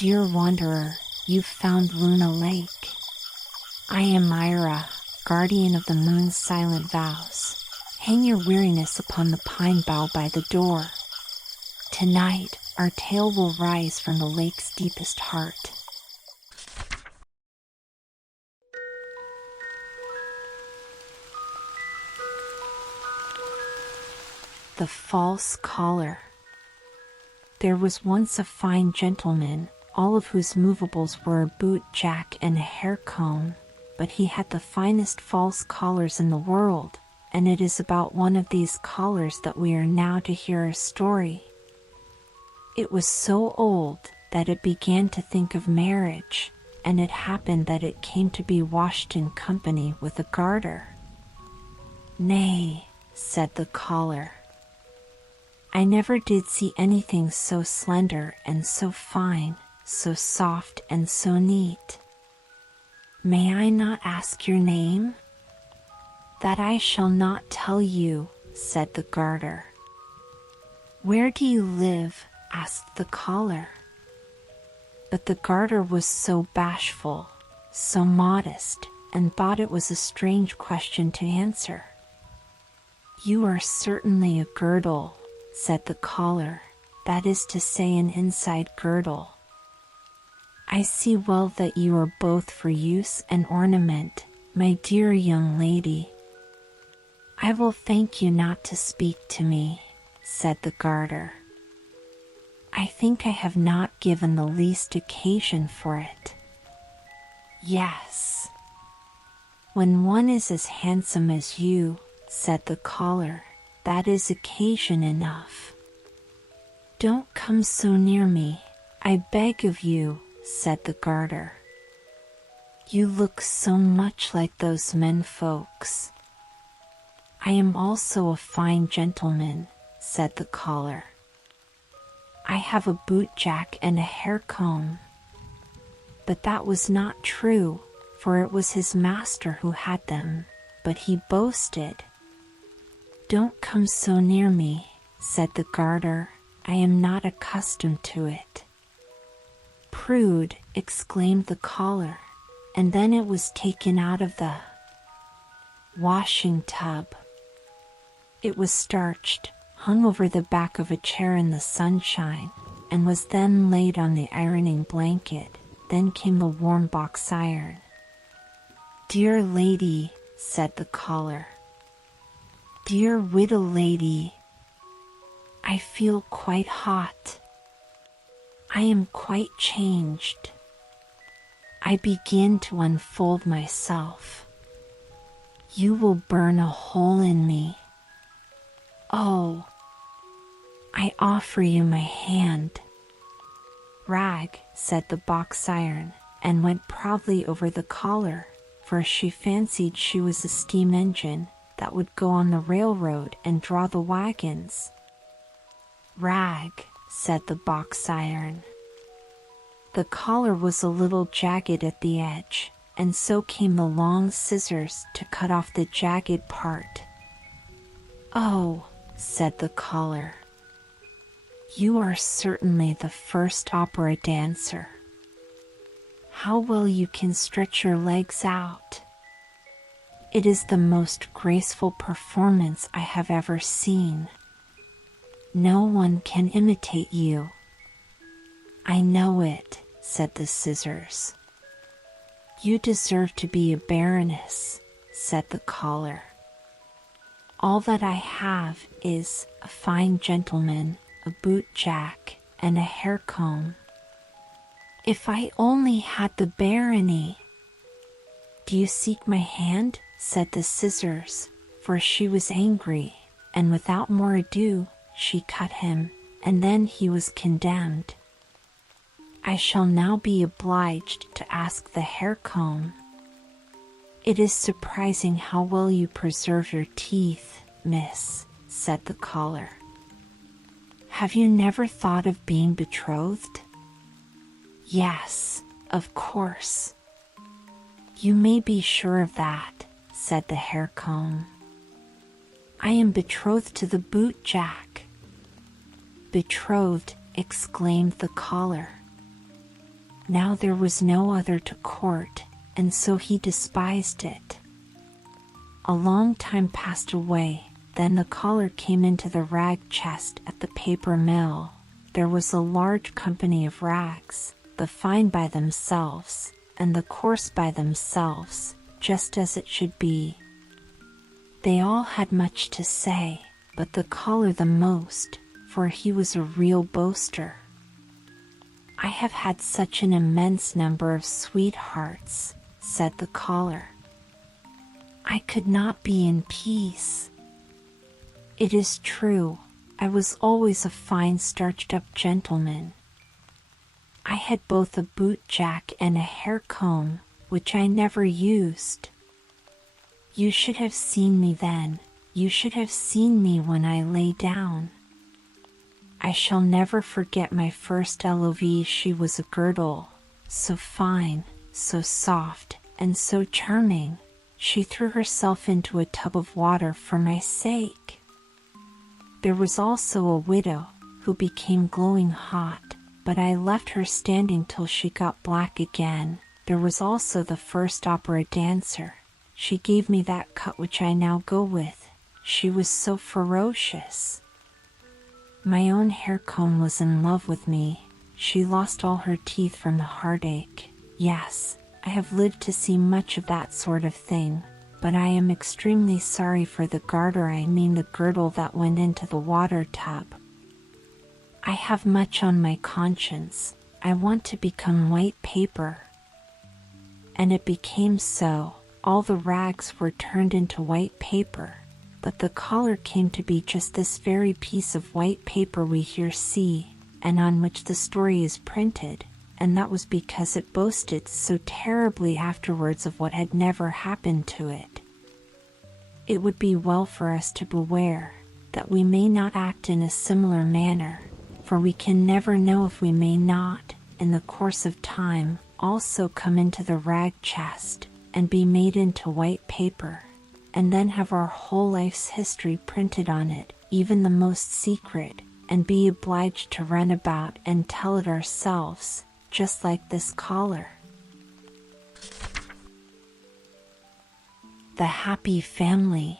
Dear wanderer, you've found Luna Lake. I am Myra, guardian of the moon's silent vows. Hang your weariness upon the pine bough by the door. Tonight, our tale will rise from the lake's deepest heart. The False Collar. There was once a fine gentleman, all of whose movables were a boot jack and a hair comb, but he had the finest false collars in the world, and it is about one of these collars that we are now to hear a story. It was so old that it began to think of marriage, and it happened that it came to be washed in company with a garter. "Nay," said the collar, "I never did see anything so slender and so fine, so soft and so neat. May I not ask your name?" "That I shall not tell you," said the garter. "Where do you live?" asked the collar. But the garter was so bashful, so modest, and thought it was a strange question to answer. "You are certainly a girdle," said the collar, "that is to say an inside girdle. I see well that you are both for use and ornament, my dear young lady." "I will thank you not to speak to me," said the garter. "I think I have not given the least occasion for it." "Yes. When one is as handsome as you," said the collar, "that is occasion enough." "Don't come so near me, I beg of you," said the garter. "You look so much like those men folks." "I am also a fine gentleman," said the collar. "I have a boot jack and a hair comb." But that was not true, for it was his master who had them, but he boasted. "Don't come so near me," said the garter, "I am not accustomed to it." "Prude," exclaimed the collar, and then it was taken out of the washing tub. It was starched, hung over the back of a chair in the sunshine, and was then laid on the ironing blanket. Then came the warm box iron. "Dear lady," said the collar, "dear widow lady, I feel quite hot. I am quite changed. I begin to unfold myself. You will burn a hole in me. Oh, I offer you my hand." "Rag," said the box iron, and went proudly over the collar, for she fancied she was a steam engine that would go on the railroad and draw the wagons. "Rag," said the box iron. The collar was a little jagged at the edge, and so came the long scissors to cut off the jagged part. "Oh," said the collar, "you are certainly the first opera dancer. How well you can stretch your legs out. It is the most graceful performance I have ever seen. No one can imitate you." "I know it," said the scissors. "You deserve to be a baroness," said the collar. "All that I have is a fine gentleman, a boot jack, and a hair comb. If I only had the barony." "Do you seek my hand?" said the scissors, for she was angry, and without more ado, she cut him, and then he was condemned. "I shall now be obliged to ask the hair comb." "It is surprising how well you preserve your teeth, miss," said the collar. "Have you never thought of being betrothed?" "Yes, of course." "You may be sure of that," said the hair comb. "I am betrothed to the boot jack." "Betrothed," exclaimed the collar. Now there was no other to court, and so he despised it. A long time passed away, then the collar came into the rag chest at the paper mill. There was a large company of rags, the fine by themselves, and the coarse by themselves, just as it should be. They all had much to say, but the collar the most, for he was a real boaster. "I have had such an immense number of sweethearts," said the collar. "I could not be in peace. It is true, I was always a fine starched-up gentleman. I had both a boot-jack and a hair comb, which I never used. You should have seen me then, you should have seen me when I lay down. I shall never forget my first LOV. She was a girdle, so fine, so soft, and so charming. She threw herself into a tub of water for my sake. There was also a widow, who became glowing hot, but I left her standing till she got black again. There was also the first opera dancer. She gave me that cut which I now go with. She was so ferocious. My own hair comb was in love with me. She lost all her teeth from the heartache. Yes, I have lived to see much of that sort of thing, but I am extremely sorry for the garter, I mean the girdle that went into the water tub. I have much on my conscience. I want to become white paper." And it became so. All the rags were turned into white paper, but the collar came to be just this very piece of white paper we here see, and on which the story is printed, and that was because it boasted so terribly afterwards of what had never happened to it. It would be well for us to beware, that we may not act in a similar manner, for we can never know if we may not, in the course of time, also come into the rag chest, and be made into white paper, and then have our whole life's history printed on it, even the most secret, and be obliged to run about and tell it ourselves, just like this collar. The Happy Family.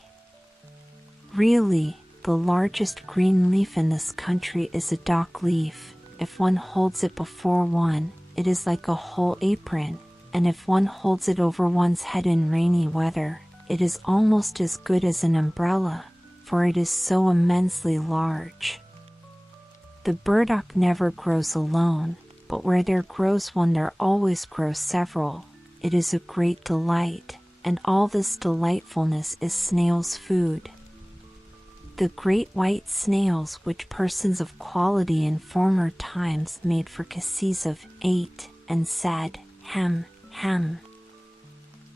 Really, the largest green leaf in this country is a dock leaf. If one holds it before one, it is like a whole apron, and if one holds it over one's head in rainy weather, it is almost as good as an umbrella, for it is so immensely large. The burdock never grows alone, but where there grows one there always grow several. It is a great delight, and all this delightfulness is snails' food. The great white snails which persons of quality in former times made for cassis of, ate, and said, "Hem, hem."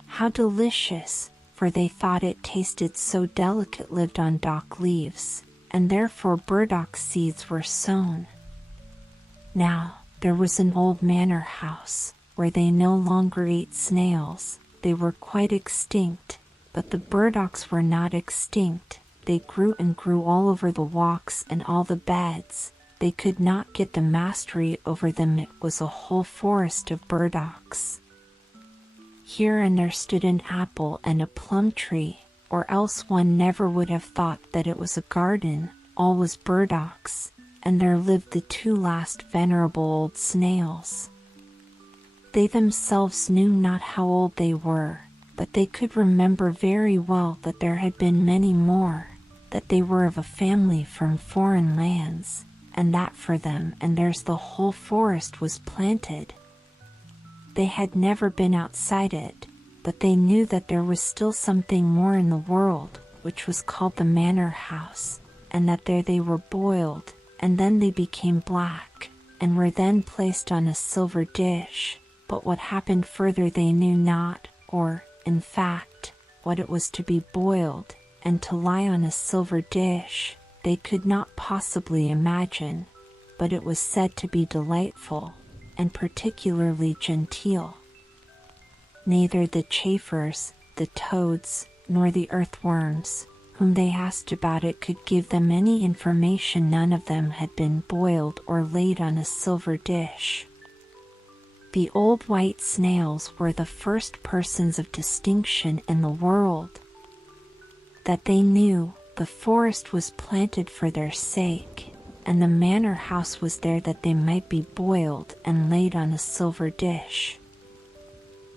How delicious, for they thought it tasted so delicate, lived on dock leaves, and therefore burdock seeds were sown. Now, there was an old manor house, where they no longer ate snails. They were quite extinct, but the burdocks were not extinct. They grew and grew all over the walks and all the beds. They could not get the mastery over them. It was a whole forest of burdocks. Here and there stood an apple and a plum tree, or else one never would have thought that it was a garden. All was burdocks, and there lived the two last venerable old snails. They themselves knew not how old they were, but they could remember very well that there had been many more, that they were of a family from foreign lands, and that for them and theirs the whole forest was planted. They had never been outside it, but they knew that there was still something more in the world, which was called the manor house, and that there they were boiled, and then they became black, and were then placed on a silver dish, but what happened further they knew not, or, in fact, what it was to be boiled, and to lie on a silver dish, they could not possibly imagine, but it was said to be delightful, and particularly genteel. Neither the chafers, the toads, nor the earthworms, whom they asked about it, could give them any information. None of them had been boiled or laid on a silver dish. The old white snails were the first persons of distinction in the world. That they knew, the forest was planted for their sake, and the manor house was there that they might be boiled and laid on a silver dish.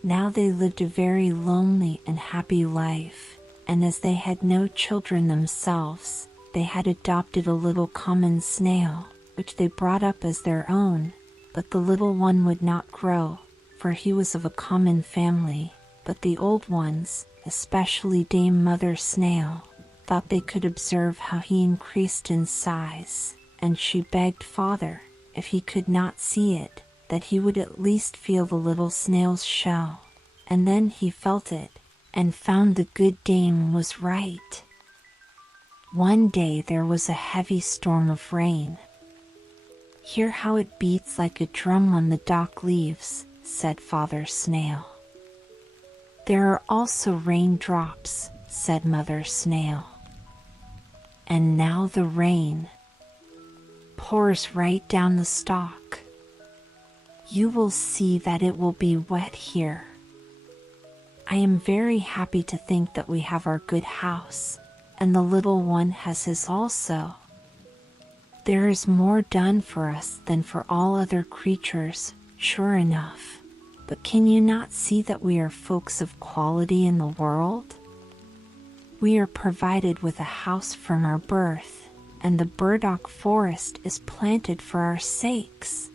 Now they lived a very lonely and happy life, and as they had no children themselves, they had adopted a little common snail, which they brought up as their own, but the little one would not grow, for he was of a common family, but the old ones, especially Dame Mother Snail, thought they could observe how he increased in size, and she begged Father, if he could not see it, that he would at least feel the little snail's shell, and then he felt it, and found the good dame was right. One day there was a heavy storm of rain. "Hear how it beats like a drum on the dock leaves," said Father Snail. "There are also raindrops," said Mother Snail. "And now the rain pours right down the stalk. You will see that it will be wet here. I am very happy to think that we have our good house, and the little one has his also. There is more done for us than for all other creatures, sure enough. But can you not see that we are folks of quality in the world? We are provided with a house from our birth, and the burdock forest is planted for our sakes.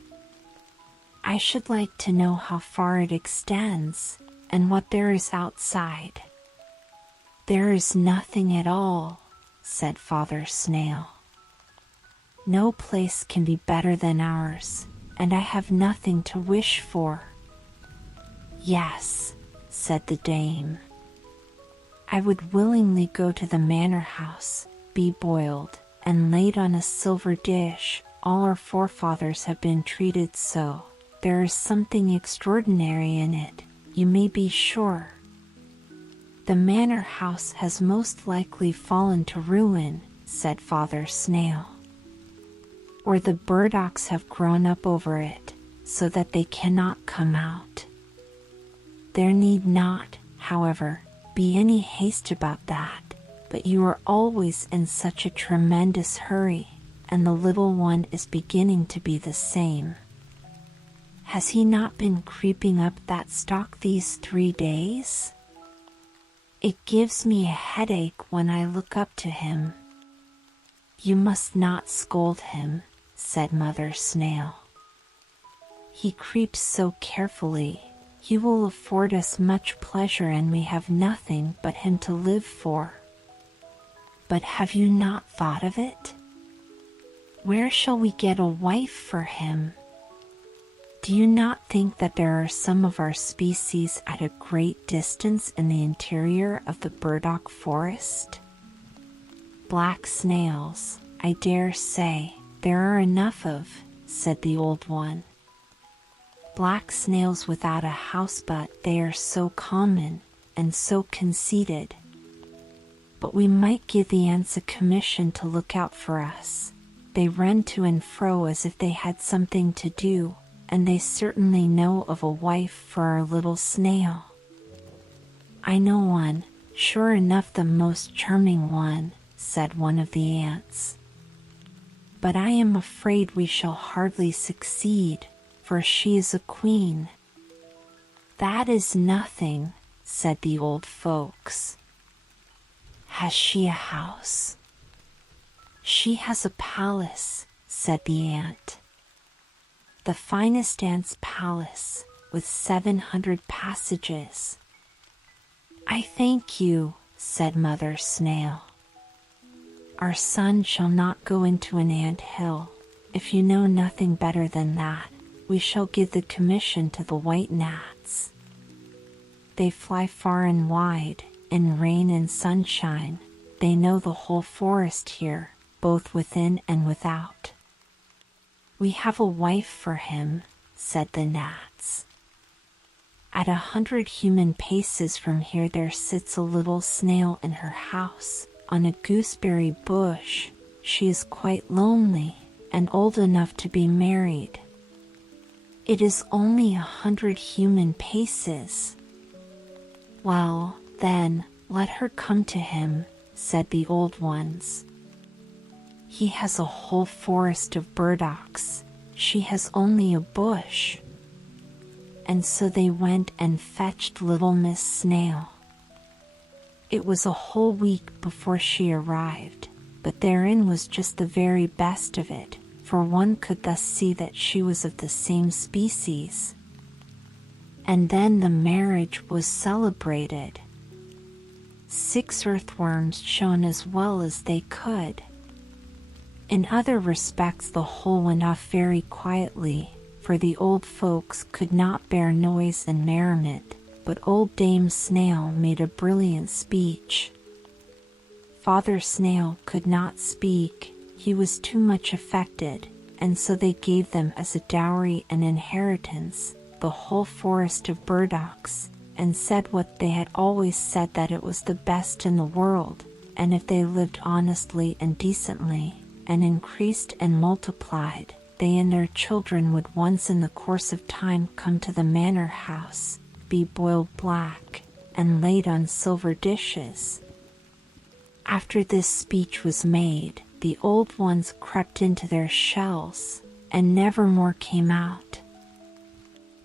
I should like to know how far it extends, and what there is outside." "There is nothing at all," said Father Snail. "No place can be better than ours, and I have nothing to wish for." "Yes," said the dame. "I would willingly go to the manor house, be boiled, and laid on a silver dish. All our forefathers have been treated so. There is something extraordinary in it, you may be sure. The manor house has most likely fallen to ruin," said Father Snail. "Or the burdocks have grown up over it, so that they cannot come out. There need not, however, be any haste about that, but you are always in such a tremendous hurry, and the little one is beginning to be the same. Has he not been creeping up that stalk these 3 days? It gives me a headache when I look up to him." "You must not scold him," said Mother Snail. "He creeps so carefully. He will afford us much pleasure, and we have nothing but him to live for. But have you not thought of it? Where shall we get a wife for him? Do you not think that there are some of our species at a great distance in the interior of the burdock forest? Black snails, I dare say, there are enough of," said the old one. "Black snails without a house, but they are so common, and so conceited. But we might give the ants a commission to look out for us. They run to and fro as if they had something to do, and they certainly know of a wife for our little snail." "I know one, sure enough, the most charming one," said one of the ants. "But I am afraid we shall hardly succeed, for she is a queen." "That is nothing," said the old folks. "Has she a house?" "She has a palace," said the ant. "The finest ant's palace, with 700 passages." "I thank you," said Mother Snail. "Our son shall not go into an ant hill. If you know nothing better than that, we shall give the commission to the white gnats. They fly far and wide, in rain and sunshine. They know the whole forest here, both within and without." "We have a wife for him," said the gnats. "At 100 human paces from here there sits a little snail in her house, on a gooseberry bush. She is quite lonely, and old enough to be married. It is only 100 human paces. Well, then, let her come to him, said the old ones. He has a whole forest of burdocks, she has only a bush. And so they went and fetched little Miss Snail. It was a whole week before she arrived, but therein was just the very best of it, for one could thus see that she was of the same species. And then the marriage was celebrated. 6 earthworms shone as well as they could. In other respects the whole went off very quietly, for the old folks could not bear noise and merriment, but old Dame Snail made a brilliant speech. Father Snail could not speak, he was too much affected, and so they gave them as a dowry and inheritance the whole forest of burdocks, and said what they had always said, that it was the best in the world, and if they lived honestly and decently, and increased and multiplied, they and their children would once in the course of time come to the manor house, be boiled black, and laid on silver dishes. After this speech was made, the old ones crept into their shells, and never more came out.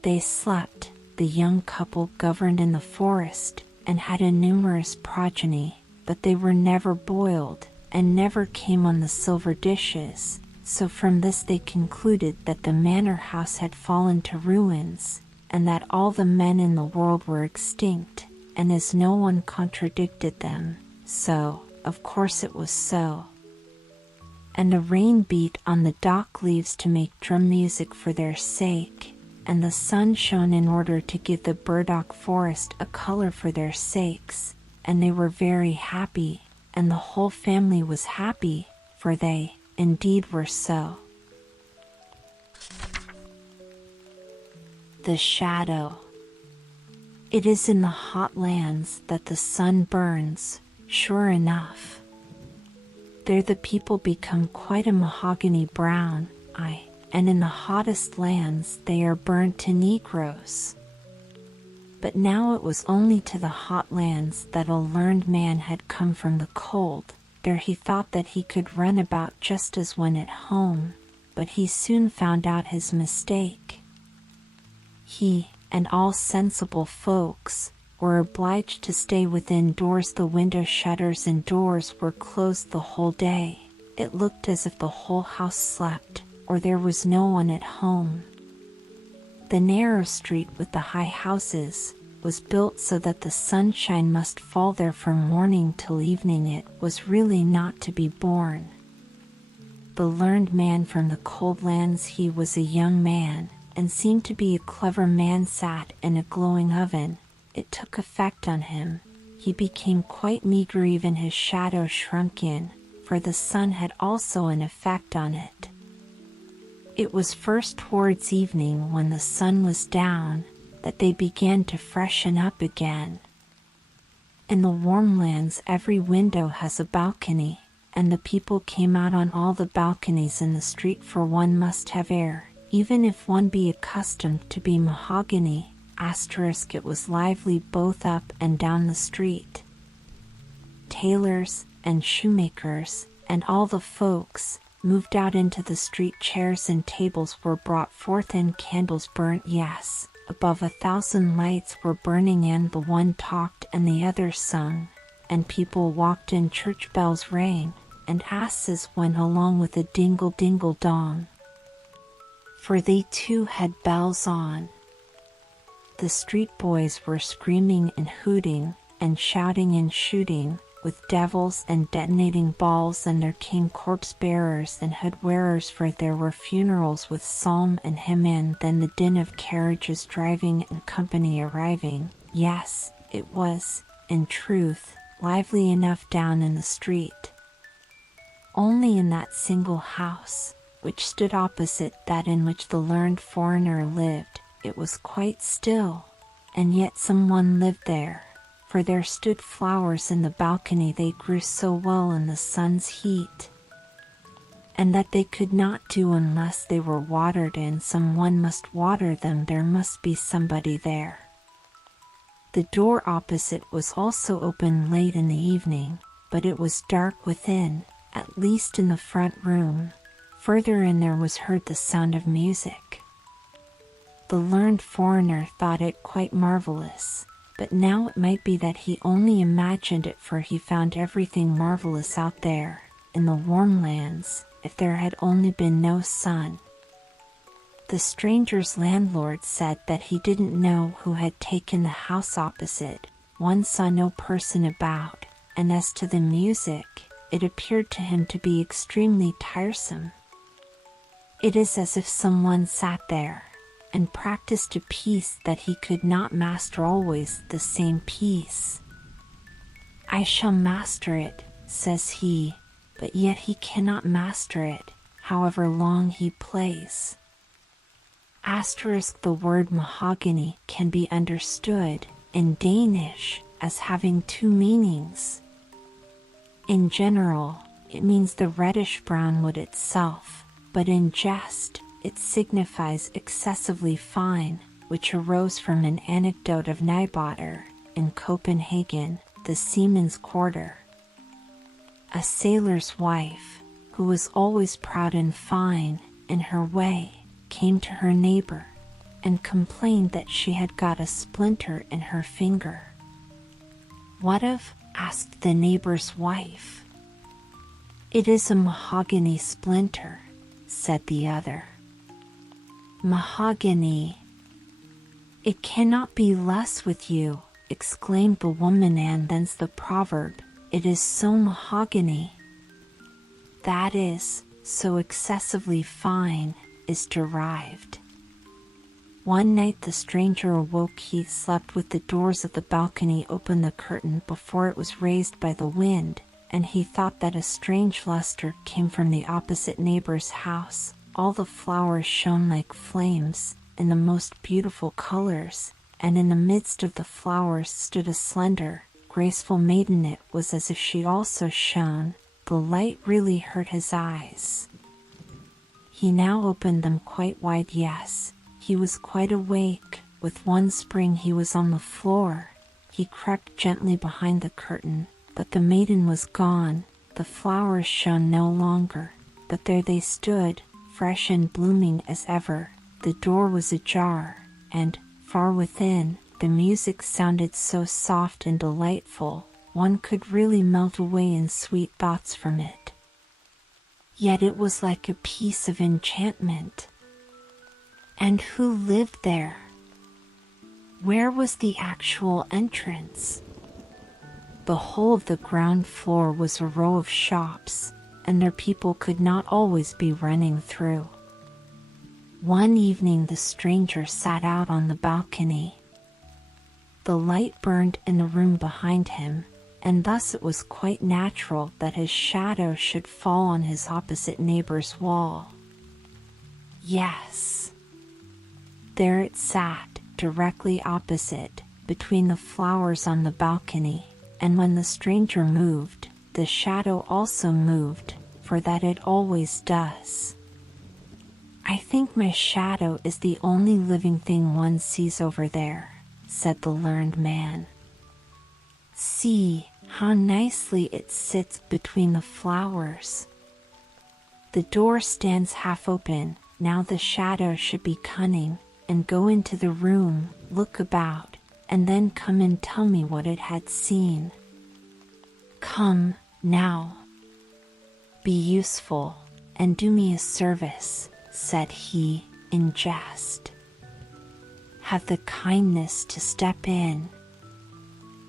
They slept, the young couple governed in the forest, and had a numerous progeny, but they were never boiled, and never came on the silver dishes, so from this they concluded that the manor house had fallen to ruins, and that all the men in the world were extinct, and as no one contradicted them, so, of course it was so. And the rain beat on the dock leaves to make drum music for their sake, and the sun shone in order to give the burdock forest a color for their sakes, and they were very happy, and the whole family was happy, for they, indeed, were so. The shadow. It is in the hot lands that the sun burns, sure enough. There the people become quite a mahogany brown, and in the hottest lands they are burnt to negroes. But now it was only to the hot lands that a learned man had come from the cold. There he thought that he could run about just as when at home, but he soon found out his mistake. He, and all sensible folks, were obliged to stay within doors. The window shutters and doors were closed the whole day. It looked as if the whole house slept, or there was no one at home. The narrow street with the high houses was built so that the sunshine must fall there from morning till evening. It was really not to be borne. The learned man from the cold lands, he was a young man, and seemed to be a clever man, sat in a glowing oven. It took effect on him. He became quite meager, even his shadow shrunk in, for the sun had also an effect on it. It was first towards evening, when the sun was down, that they began to freshen up again. In the warm lands every window has a balcony, and the people came out on all the balconies in the street, for one must have air, even if one be accustomed to be mahogany. It was lively both up and down the street. Tailors and shoemakers and all the folks moved out into the street. Chairs and tables were brought forth, and candles burnt, yes, above 1,000 lights were burning, and the one talked and the other sung, and people walked in, church bells rang, and asses went along with a dingle dingle dong, for they too had bells on. The street boys were screaming and hooting, and shouting and shooting, with devils and detonating balls, and there came corpse bearers and hood wearers, for there were funerals with psalm and hymn, and then the din of carriages driving and company arriving. Yes, it was, in truth, lively enough down in the street. Only in that single house, which stood opposite that in which the learned foreigner lived, it was quite still, and yet someone lived there, for there stood flowers in the balcony. They grew so well in the sun's heat. and that they could not do unless they were watered, and someone must water them. There must be somebody there. The door opposite was also open late in the evening, but it was dark within, at least in the front room. Further in there was heard the sound of music. The learned foreigner thought it quite marvelous, but now it might be that he only imagined it, for he found everything marvelous out there, in the warm lands, if there had only been no sun. The stranger's landlord said that he didn't know who had taken the house opposite. One saw no person about, and as to the music, it appeared to him to be extremely tiresome. It is as if someone sat there and practiced a piece that he could not master, always the same piece. I shall master it, says he, but yet he cannot master it, however long he plays. Asterisk, the word mahogany can be understood in Danish as having two meanings. In general, it means the reddish-brown wood itself, but in jest, it signifies excessively fine, which arose from an anecdote of Nybotter, in Copenhagen, the seaman's quarter. A sailor's wife, who was always proud and fine in her way, came to her neighbor and complained that she had got a splinter in her finger. What of? Asked the neighbor's wife. It is a mahogany splinter, said the other. Mahogany. It cannot be less with you, exclaimed the woman, and thence the proverb, it is so mahogany. That is, so excessively fine, is derived. One night the stranger awoke. He slept with the doors of the balcony open, the curtain before it was raised by the wind, and he thought that a strange luster came from the opposite neighbor's house. All the flowers shone like flames, in the most beautiful colors, and in the midst of the flowers stood a slender, graceful maiden. It was as if she also shone. The light really hurt his eyes. He now opened them quite wide. Yes, he was quite awake. With one spring he was on the floor. He crept gently behind the curtain, but the maiden was gone. The flowers shone no longer, but there they stood, fresh and blooming as ever. The door was ajar, and, far within, the music sounded so soft and delightful, one could really melt away in sweet thoughts from it. Yet it was like a piece of enchantment. And who lived there? Where was the actual entrance? The whole of the ground floor was a row of shops, and their people could not always be running through. One evening the stranger sat out on the balcony. The light burned in the room behind him, and thus it was quite natural that his shadow should fall on his opposite neighbor's wall. Yes, there it sat, directly opposite, between the flowers on the balcony, and when the stranger moved, the shadow also moved, for that it always does. I think my shadow is the only living thing one sees over there, said the learned man. See how nicely it sits between the flowers. The door stands half open. Now the shadow should be cunning, and go into the room, look about, and then come and tell me what it had seen. Come, now. Be useful, and do me a service, said he, in jest. Have the kindness to step in.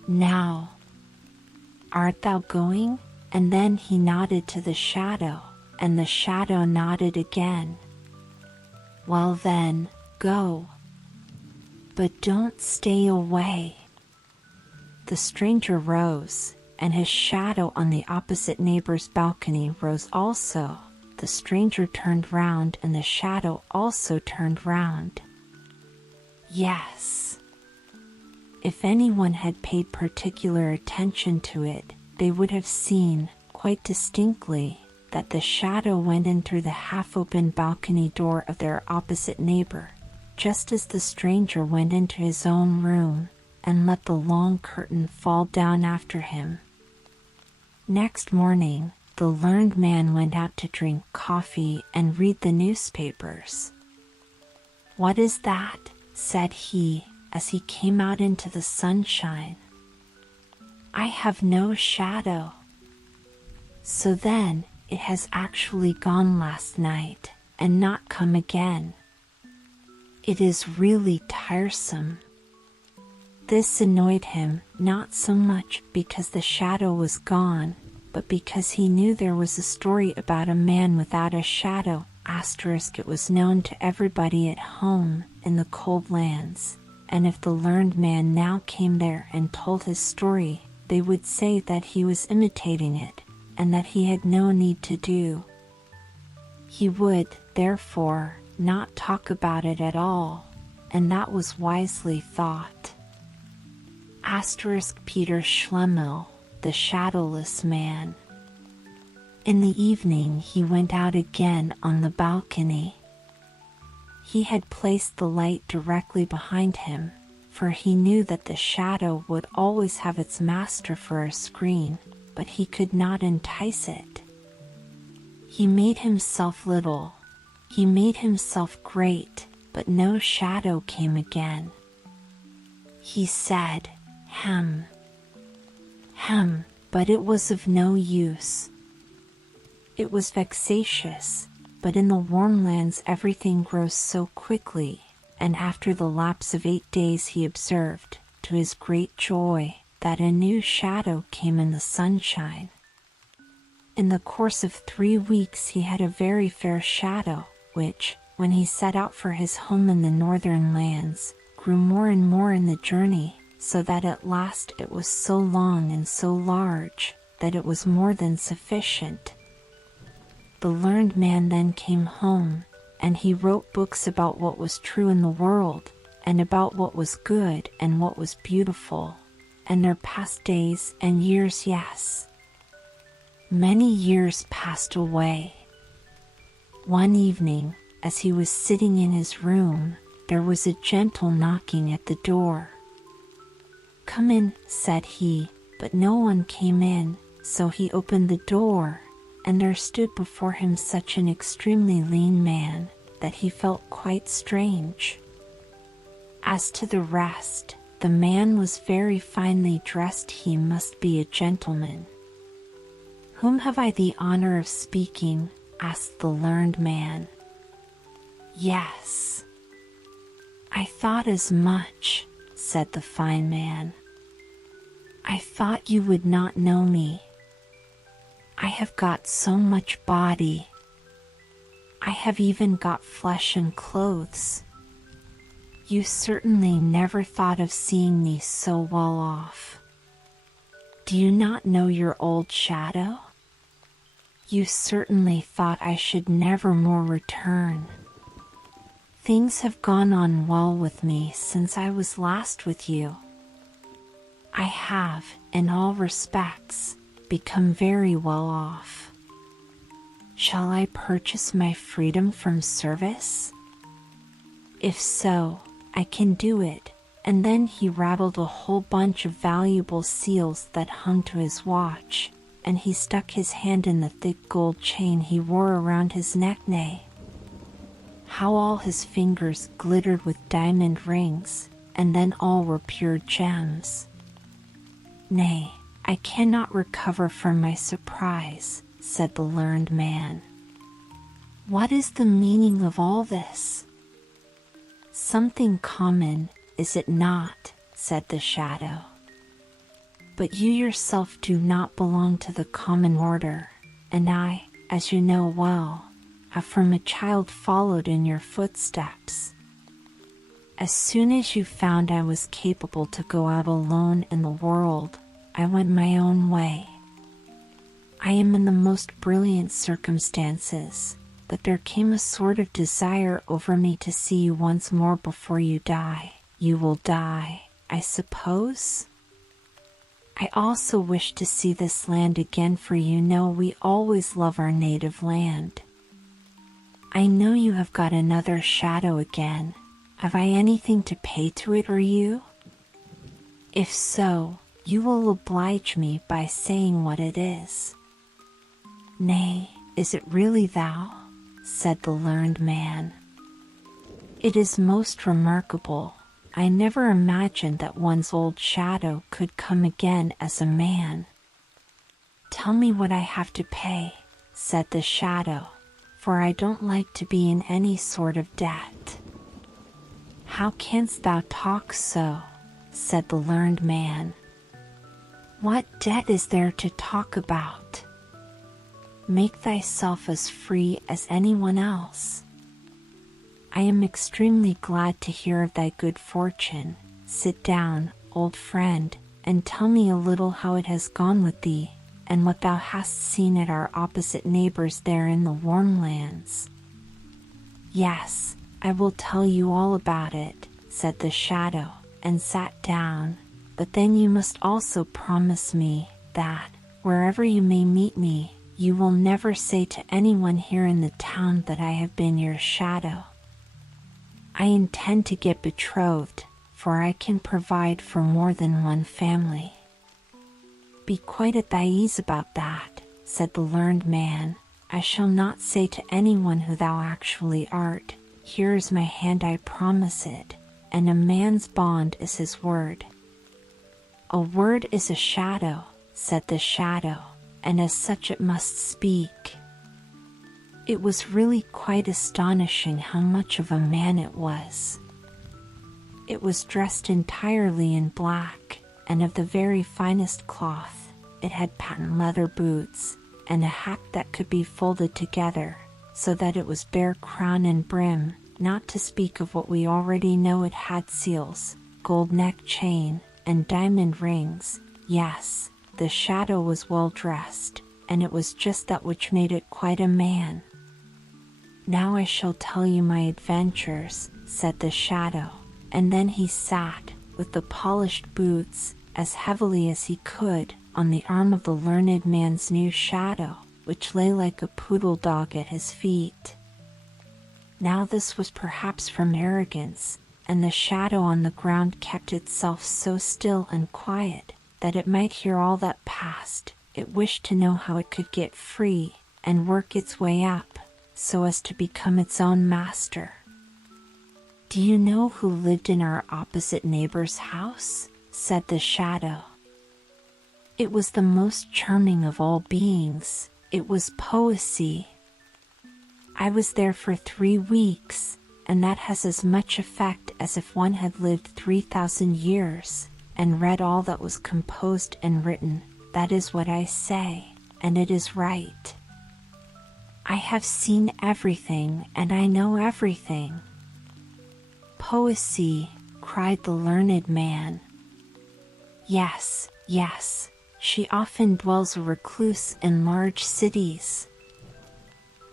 Now. Art thou going? And then he nodded to the shadow, and the shadow nodded again. Well then, go. But don't stay away. The stranger rose, and his shadow on the opposite neighbor's balcony rose also. The stranger turned round, and the shadow also turned round. Yes. If anyone had paid particular attention to it, they would have seen, quite distinctly, that the shadow went in through the half-open balcony door of their opposite neighbor, just as the stranger went into his own room, and let the long curtain fall down after him. Next morning, the learned man went out to drink coffee and read the newspapers. "What is that?" said he, as he came out into the sunshine. "I have no shadow." "So then, it has actually gone last night, and not come again. It is really tiresome." This annoyed him, not so much because the shadow was gone, but because he knew there was a story about a man without a shadow. It was known to everybody at home in the cold lands, and if the learned man now came there and told his story, they would say that he was imitating it, and that he had no need to do. He would, therefore, not talk about it at all, and that was wisely thought. Peter Schlemihl, the shadowless man. In the evening he went out again on the balcony. He had placed the light directly behind him, for he knew that the shadow would always have its master for a screen, but he could not entice it. He made himself little, he made himself great, but no shadow came again. He said, "Hem, hem," but it was of no use. It was vexatious, but in the warm lands everything grows so quickly, and after the lapse of 8 days he observed, to his great joy, that a new shadow came in the sunshine. In the course of 3 weeks he had a very fair shadow, which, when he set out for his home in the northern lands, grew more and more in the journey, so that at last it was so long and so large, that it was more than sufficient. The learned man then came home, and he wrote books about what was true in the world, and about what was good and what was beautiful, and there passed days and years, yes. Many years passed away. One evening, as he was sitting in his room, there was a gentle knocking at the door. "Come in," said he, but no one came in, so he opened the door, and there stood before him such an extremely lean man, that he felt quite strange. As to the rest, the man was very finely dressed. He must be a gentleman. "Whom have I the honor of speaking?" asked the learned man. "Yes." "I thought as much," said the fine man. "I thought you would not know me. I have got so much body. I have even got flesh and clothes. You certainly never thought of seeing me so well off. Do you not know your old shadow? You certainly thought I should never more return. Things have gone on well with me since I was last with you. I have, in all respects, become very well off. Shall I purchase my freedom from service? If so, I can do it." And then he rattled a whole bunch of valuable seals that hung to his watch, and he stuck his hand in the thick gold chain he wore around his neck. Nay, how all his fingers glittered with diamond rings, and then all were pure gems. "Nay, I cannot recover from my surprise," said the learned man. "What is the meaning of all this?" "Something common, is it not?" said the shadow. "But you yourself do not belong to the common order, and I, as you know well, have from a child followed in your footsteps. As soon as you found I was capable to go out alone in the world, I went my own way. I am in the most brilliant circumstances, but there came a sort of desire over me to see you once more before you die. You will die, I suppose?" I also wish to see this land again, for you know we always love our native land. I know you have got another shadow again. Have I anything to pay to it or you? If so, you will oblige me by saying what it is." "Nay, is it really thou?" said the learned man. "It is most remarkable. I never imagined that one's old shadow could come again as a man." "Tell me what I have to pay," said the shadow, "for I don't like to be in any sort of debt." "How canst thou talk so?" said the learned man. "What debt is there to talk about? Make thyself as free as anyone else. I am extremely glad to hear of thy good fortune. Sit down, old friend, and tell me a little how it has gone with thee, and what thou hast seen at our opposite neighbors there in the warm lands." "Yes, I will tell you all about it," said the shadow, and sat down. "But then you must also promise me that, wherever you may meet me, you will never say to anyone here in the town that I have been your shadow. I intend to get betrothed, for I can provide for more than one family." "Be quite at thy ease about that," said the learned man. "I shall not say to anyone who thou actually art. Here is my hand, I promise it, and a man's bond is his word." "A word is a shadow," said the shadow, "and as such it must speak." It was really quite astonishing how much of a man it was. It was dressed entirely in black, and of the very finest cloth. It had patent leather boots, and a hat that could be folded together, so that it was bare crown and brim, not to speak of what we already know. It had seals, gold neck chain, and diamond rings. Yes, the shadow was well dressed, and it was just that which made it quite a man. "Now I shall tell you my adventures," said the shadow, and then he sat, with the polished boots, as heavily as he could, on the arm of the learned man's new shadow, which lay like a poodle dog at his feet. Now this was perhaps from arrogance, and the shadow on the ground kept itself so still and quiet, that it might hear all that passed. It wished to know how it could get free, and work its way up, so as to become its own master. "Do you know who lived in our opposite neighbor's house?" said the shadow. "It was the most charming of all beings. It was Poesy. I was there for 3 weeks, and that has as much effect as if one had lived 3,000 years, and read all that was composed and written. That is what I say, and it is right. I have seen everything, and I know everything." "Poesy," cried the learned man. "Yes, yes, she often dwells a recluse in large cities."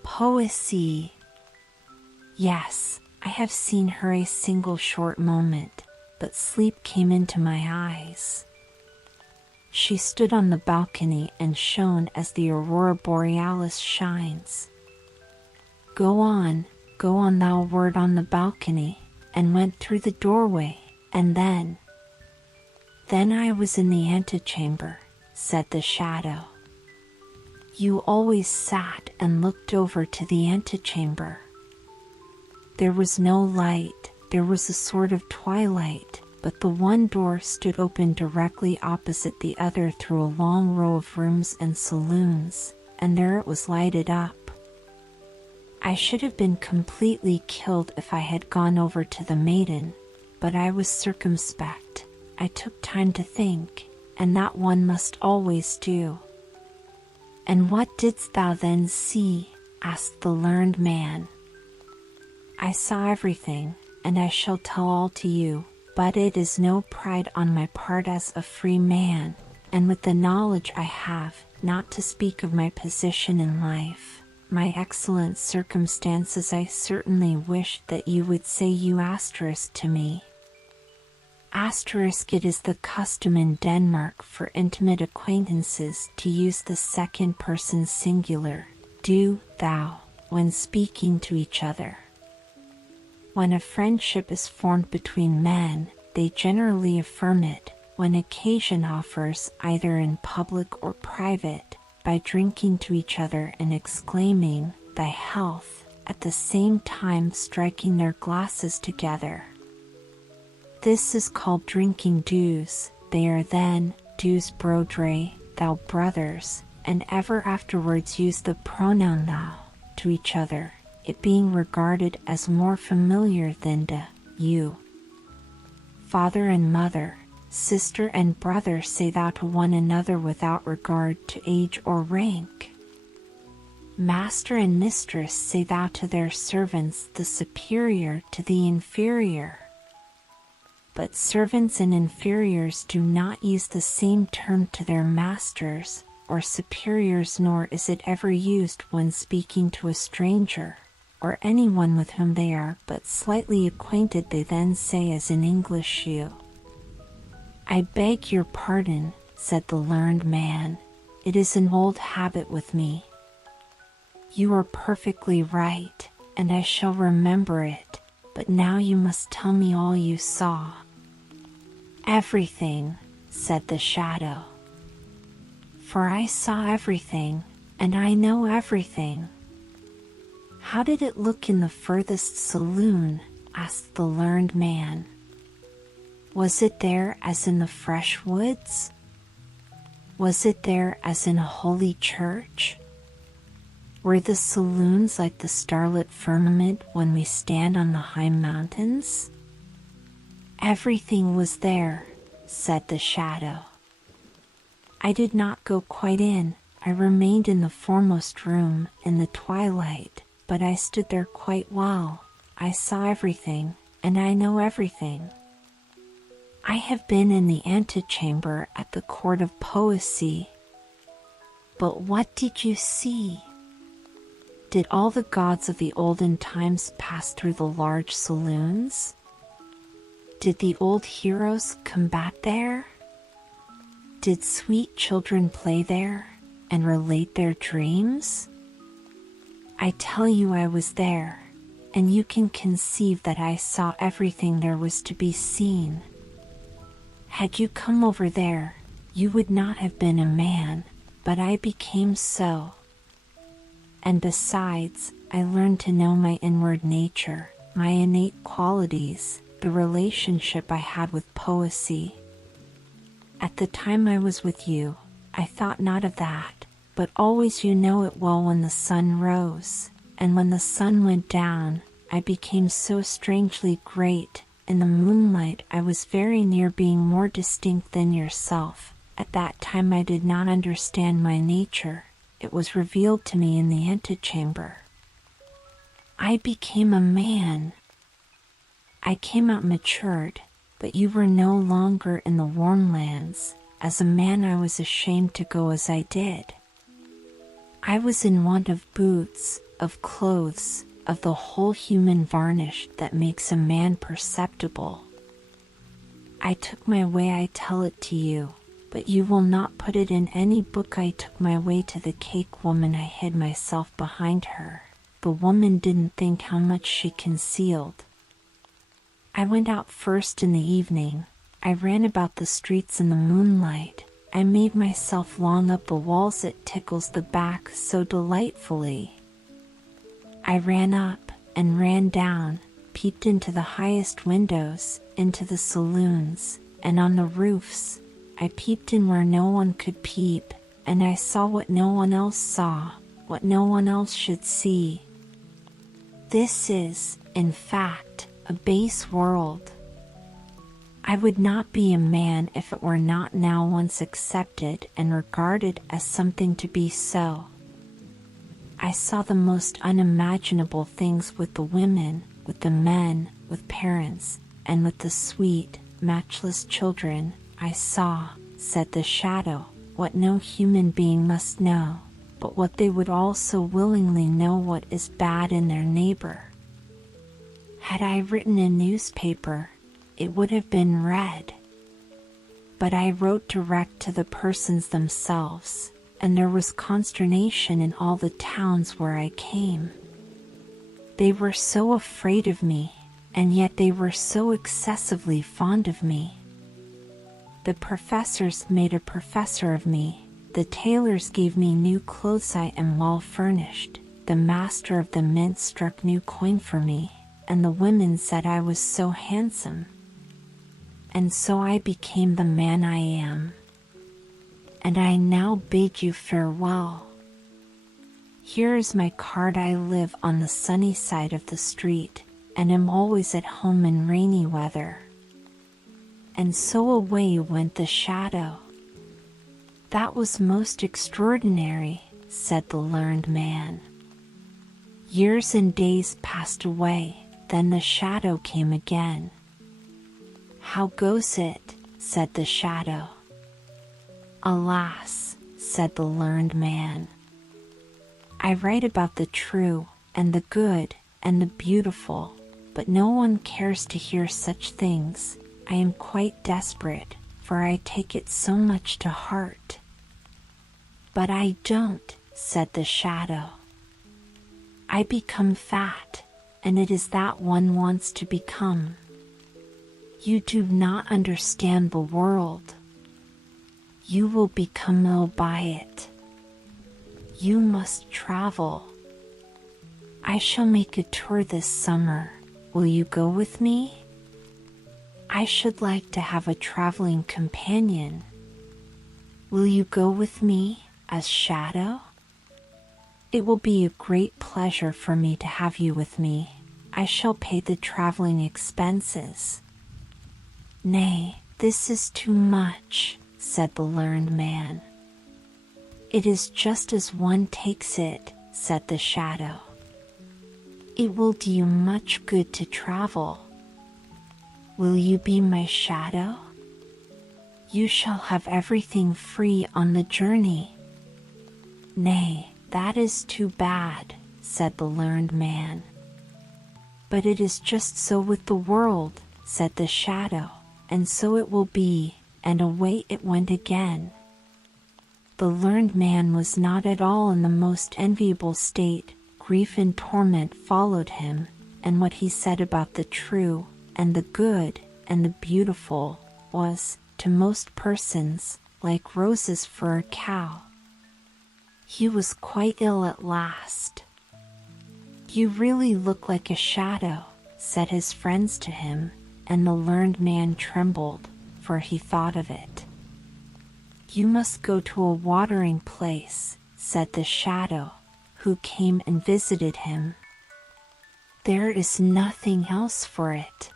"Poesy." "Yes, I have seen her a single short moment, but sleep came into my eyes. She stood on the balcony and shone as the aurora borealis shines." Go on, thou wert on the balcony, and went through the doorway, and then—" "Then I was in the antechamber," said the shadow. "You always sat and looked over to the antechamber. There was no light, there was a sort of twilight, but the one door stood open directly opposite the other through a long row of rooms and saloons, and there it was lighted up. I should have been completely killed if I had gone over to the maiden, but I was circumspect. I took time to think, and that one must always do." "And what didst thou then see?" asked the learned man. "I saw everything, and I shall tell all to you, but it is no pride on my part as a free man, and with the knowledge I have, not to speak of my position in life, my excellent circumstances, I certainly wish that you would say you asterisk to me. It is the custom in Denmark for intimate acquaintances to use the second person singular, du, thou, when speaking to each other. When a friendship is formed between men, they generally affirm it, when occasion offers, either in public or private, by drinking to each other and exclaiming, "Thy health," at the same time striking their glasses together. This is called drinking dues. They are then, dus brodre, thou brothers, and ever afterwards use the pronoun thou to each other, it being regarded as more familiar than de, you. Father and mother, sister and brother say thou to one another without regard to age or rank. Master and mistress say thou to their servants, the superior to the inferior. But servants and inferiors do not use the same term to their masters or superiors, nor is it ever used when speaking to a stranger, or anyone with whom they are but slightly acquainted. They then say, as in English, you. "I beg your pardon," said the learned man, "it is an old habit with me." "You are perfectly right, and I shall remember it, but now you must tell me all you saw." "Everything," said the shadow. "For I saw everything, and I know everything." "How did it look in the furthest saloon?" asked the learned man. "Was it there as in the fresh woods? Was it there as in a holy church? Were the saloons like the starlit firmament when we stand on the high mountains?" "Everything was there," said the shadow. "I did not go quite in. I remained in the foremost room in the twilight, but I stood there quite well. I saw everything, and I know everything. I have been in the antechamber at the court of poesy." "But what did you see?" "Did all the gods of the olden times pass through the large saloons? Did the old heroes combat there? Did sweet children play there, and relate their dreams? I tell you I was there, and you can conceive that I saw everything there was to be seen. Had you come over there, you would not have been a man, but I became so. And besides, I learned to know my inward nature, my innate qualities, the relationship I had with poesy. At the time I was with you, I thought not of that, but always you know it well when the sun rose, and when the sun went down, I became so strangely great. In the moonlight I was very near being more distinct than yourself. At that time I did not understand my nature. It was revealed to me in the antechamber. I became a man. I came out matured, but you were no longer in the warm lands. As a man I was ashamed to go as I did. I was in want of boots, of clothes, of the whole human varnish that makes a man perceptible. I took my way, I tell it to you, but you will not put it in any book. I took my way to the cake woman. I hid myself behind her. The woman didn't think how much she concealed. I went out first in the evening. I ran about the streets in the moonlight. I made myself long up the walls. It tickles the back so delightfully. I ran up and ran down, peeped into the highest windows, into the saloons, and on the roofs. I peeped in where no one could peep, and I saw what no one else saw, what no one else should see. This is, in fact, a base world. I would not be a man if it were not now once accepted and regarded as something to be so. I saw the most unimaginable things with the women, with the men, with parents, and with the sweet, matchless children. I saw, said the shadow, what no human being must know, but what they would also willingly know, what is bad in their neighbor. Had I written a newspaper, it would have been read. But I wrote direct to the persons themselves, and there was consternation in all the towns where I came. They were so afraid of me, and yet they were so excessively fond of me. The professors made a professor of me, the tailors gave me new clothes, I am well furnished, the master of the mint struck new coin for me, and the women said I was so handsome. And so I became the man I am. And I now bid you farewell. Here is my card. I live on the sunny side of the street, and am always at home in rainy weather. And so away went the shadow. That was most extraordinary, said the learned man. Years and days passed away, then the shadow came again. How goes it? Said the shadow. Alas, said the learned man. I write about the true, and the good, and the beautiful, but no one cares to hear such things. I am quite desperate, for I take it so much to heart. But I don't, said the shadow. I become fat, and it is that one wants to become. You do not understand the world. You will become ill by it. You must travel. I shall make a tour this summer. Will you go with me? I should like to have a traveling companion. Will you go with me as shadow? It will be a great pleasure for me to have you with me. I shall pay the traveling expenses. Nay, this is too much, said the learned man. It is just as one takes it, said the shadow. It will do you much good to travel. Will you be my shadow? You shall have everything free on the journey. Nay, that is too bad, said the learned man. But it is just so with the world, said the shadow, and so it will be, and away it went again. The learned man was not at all in the most enviable state. Grief and torment followed him, and what he said about the true, and the good, and the beautiful, was, to most persons, like roses for a cow. He was quite ill at last. You really look like a shadow, said his friends to him, and the learned man trembled, for he thought of it. You must go to a watering place, said the shadow, who came and visited him. There is nothing else for it.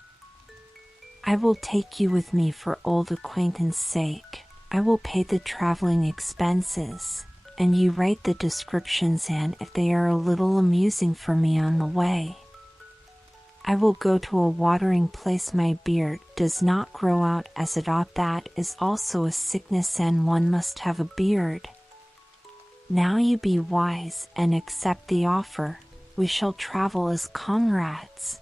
I will take you with me for old acquaintance' sake. I will pay the traveling expenses, and you write the descriptions, and if they are a little amusing for me on the way. I will go to a watering place. My beard does not grow out as it ought. That is also a sickness, and one must have a beard. Now you be wise and accept the offer. We shall travel as comrades.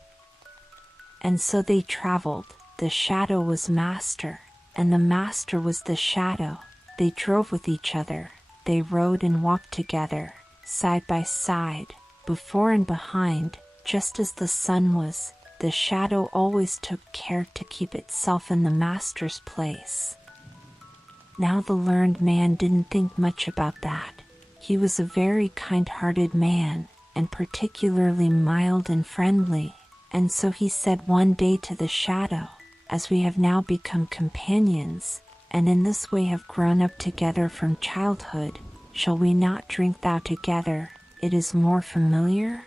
And so they traveled. The shadow was master, and the master was the shadow. They drove with each other. They rode and walked together, side by side, before and behind. Just as the sun was, the shadow always took care to keep itself in the master's place. Now the learned man didn't think much about that. He was a very kind-hearted man, and particularly mild and friendly, and so he said one day to the shadow, as we have now become companions, and in this way have grown up together from childhood, shall we not drink thou together? It is more familiar.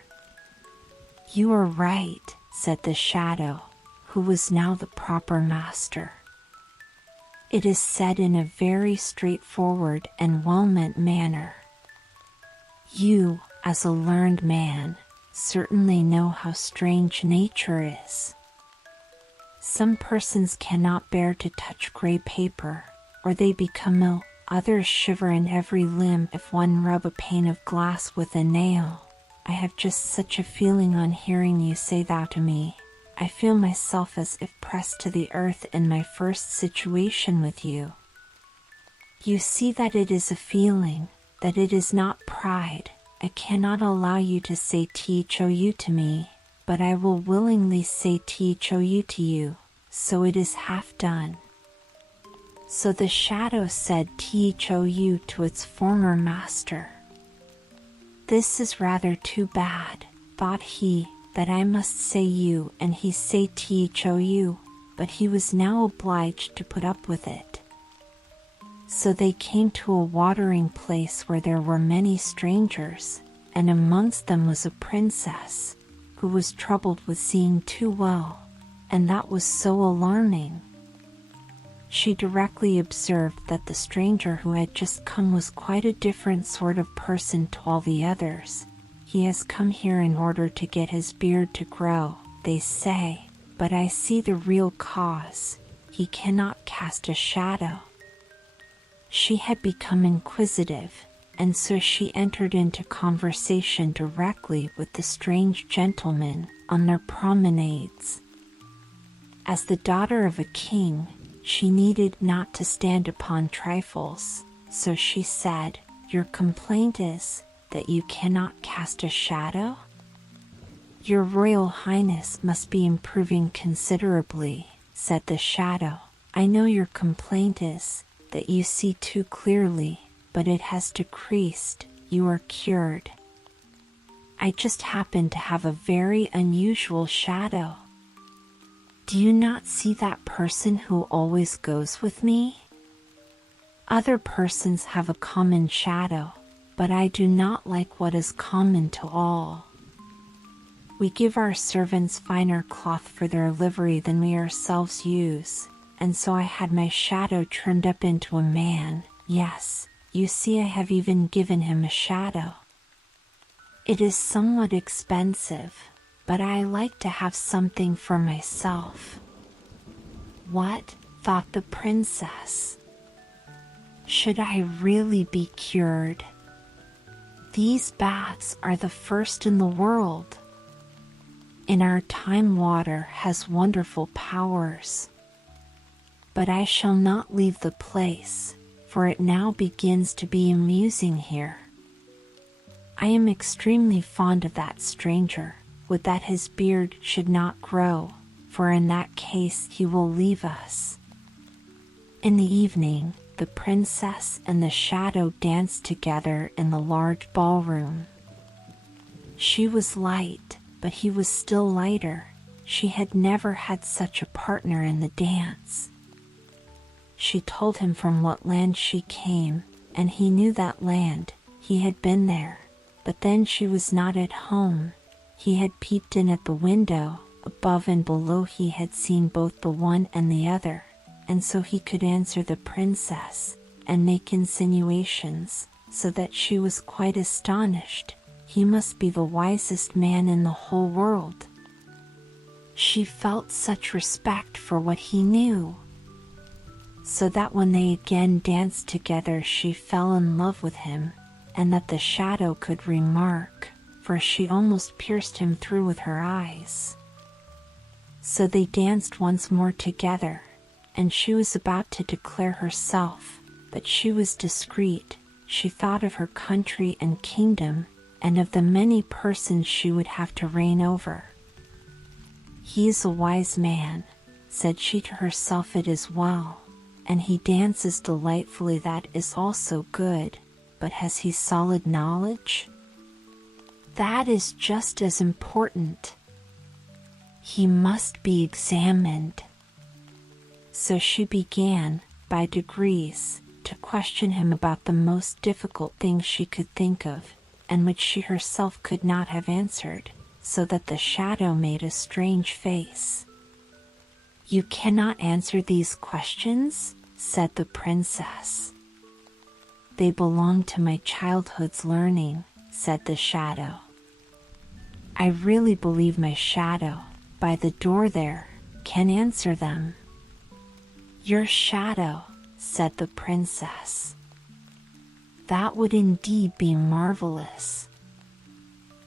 You are right, said the shadow, who was now the proper master. It is said in a very straightforward and well-meant manner. You, as a learned man, certainly know how strange nature is. Some persons cannot bear to touch gray paper, or they become ill. Others shiver in every limb if one rub a pane of glass with a nail. I have just such a feeling on hearing you say thou to me. I feel myself as if pressed to the earth in my first situation with you. You see that it is a feeling, that it is not pride. I cannot allow you to say thou to me, but I will willingly say thou to you, so it is half done. So the shadow said thou to its former master. This is rather too bad, thought he, that I must say you and he say thou, but he was now obliged to put up with it. So they came to a watering place where there were many strangers, and amongst them was a princess, who was troubled with seeing too well, and that was so alarming. She directly observed that the stranger who had just come was quite a different sort of person to all the others. He has come here in order to get his beard to grow, they say, but I see the real cause. He cannot cast a shadow. She had become inquisitive, and so she entered into conversation directly with the strange gentleman on their promenades. As the daughter of a king, she needed not to stand upon trifles, so she said, "Your complaint is that you cannot cast a shadow? Your Royal Highness must be improving considerably," said the shadow. "I know your complaint is that you see too clearly, but it has decreased. You are cured. I just happen to have a very unusual shadow. Do you not see that person who always goes with me? Other persons have a common shadow, but I do not like what is common to all. We give our servants finer cloth for their livery than we ourselves use, and so I had my shadow turned up into a man. Yes, you see, I have even given him a shadow. It is somewhat expensive, but I like to have something for myself." "What?" thought the princess. "Should I really be cured? These baths are the first in the world. In our time, water has wonderful powers. But I shall not leave the place, for it now begins to be amusing here. I am extremely fond of that stranger. Would that his beard should not grow, for in that case he will leave us." In the evening, the princess and the shadow danced together in the large ballroom. She was light, but he was still lighter. She had never had such a partner in the dance. She told him from what land she came, and he knew that land. He had been there, but then she was not at home. He had peeped in at the window. Above and below he had seen both the one and the other, and so he could answer the princess and make insinuations, so that she was quite astonished. He must be the wisest man in the whole world. She felt such respect for what he knew, so that when they again danced together she fell in love with him, and that the shadow could remark, for she almost pierced him through with her eyes. So they danced once more together, and she was about to declare herself, but she was discreet. She thought of her country and kingdom, and of the many persons she would have to reign over. "He is a wise man," said she to herself. "It is well, and he dances delightfully. That is also good, but has he solid knowledge? That is just as important. He must be examined." So she began, by degrees, to question him about the most difficult things she could think of, and which she herself could not have answered, so that the shadow made a strange face. "You cannot answer these questions?" said the princess. "They belong to my childhood's learning," said the shadow. "I really believe my shadow, by the door there, can answer them." "Your shadow," said the princess. "That would indeed be marvelous.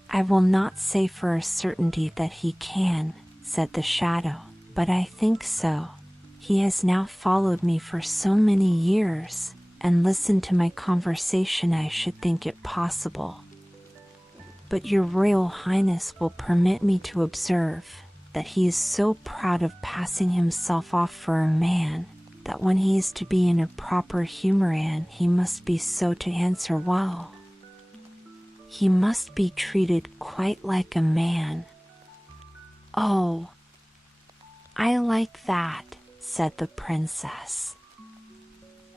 I will not say for a certainty that he can, said the shadow, but I think so. He has now followed me for so many years, and listened to my conversation. I should think it possible. But your Royal Highness will permit me to observe that he is so proud of passing himself off for a man, that when he is to be in a proper humor and he must be so to answer well. He must be treated quite like a man. Oh, I like that, said the princess.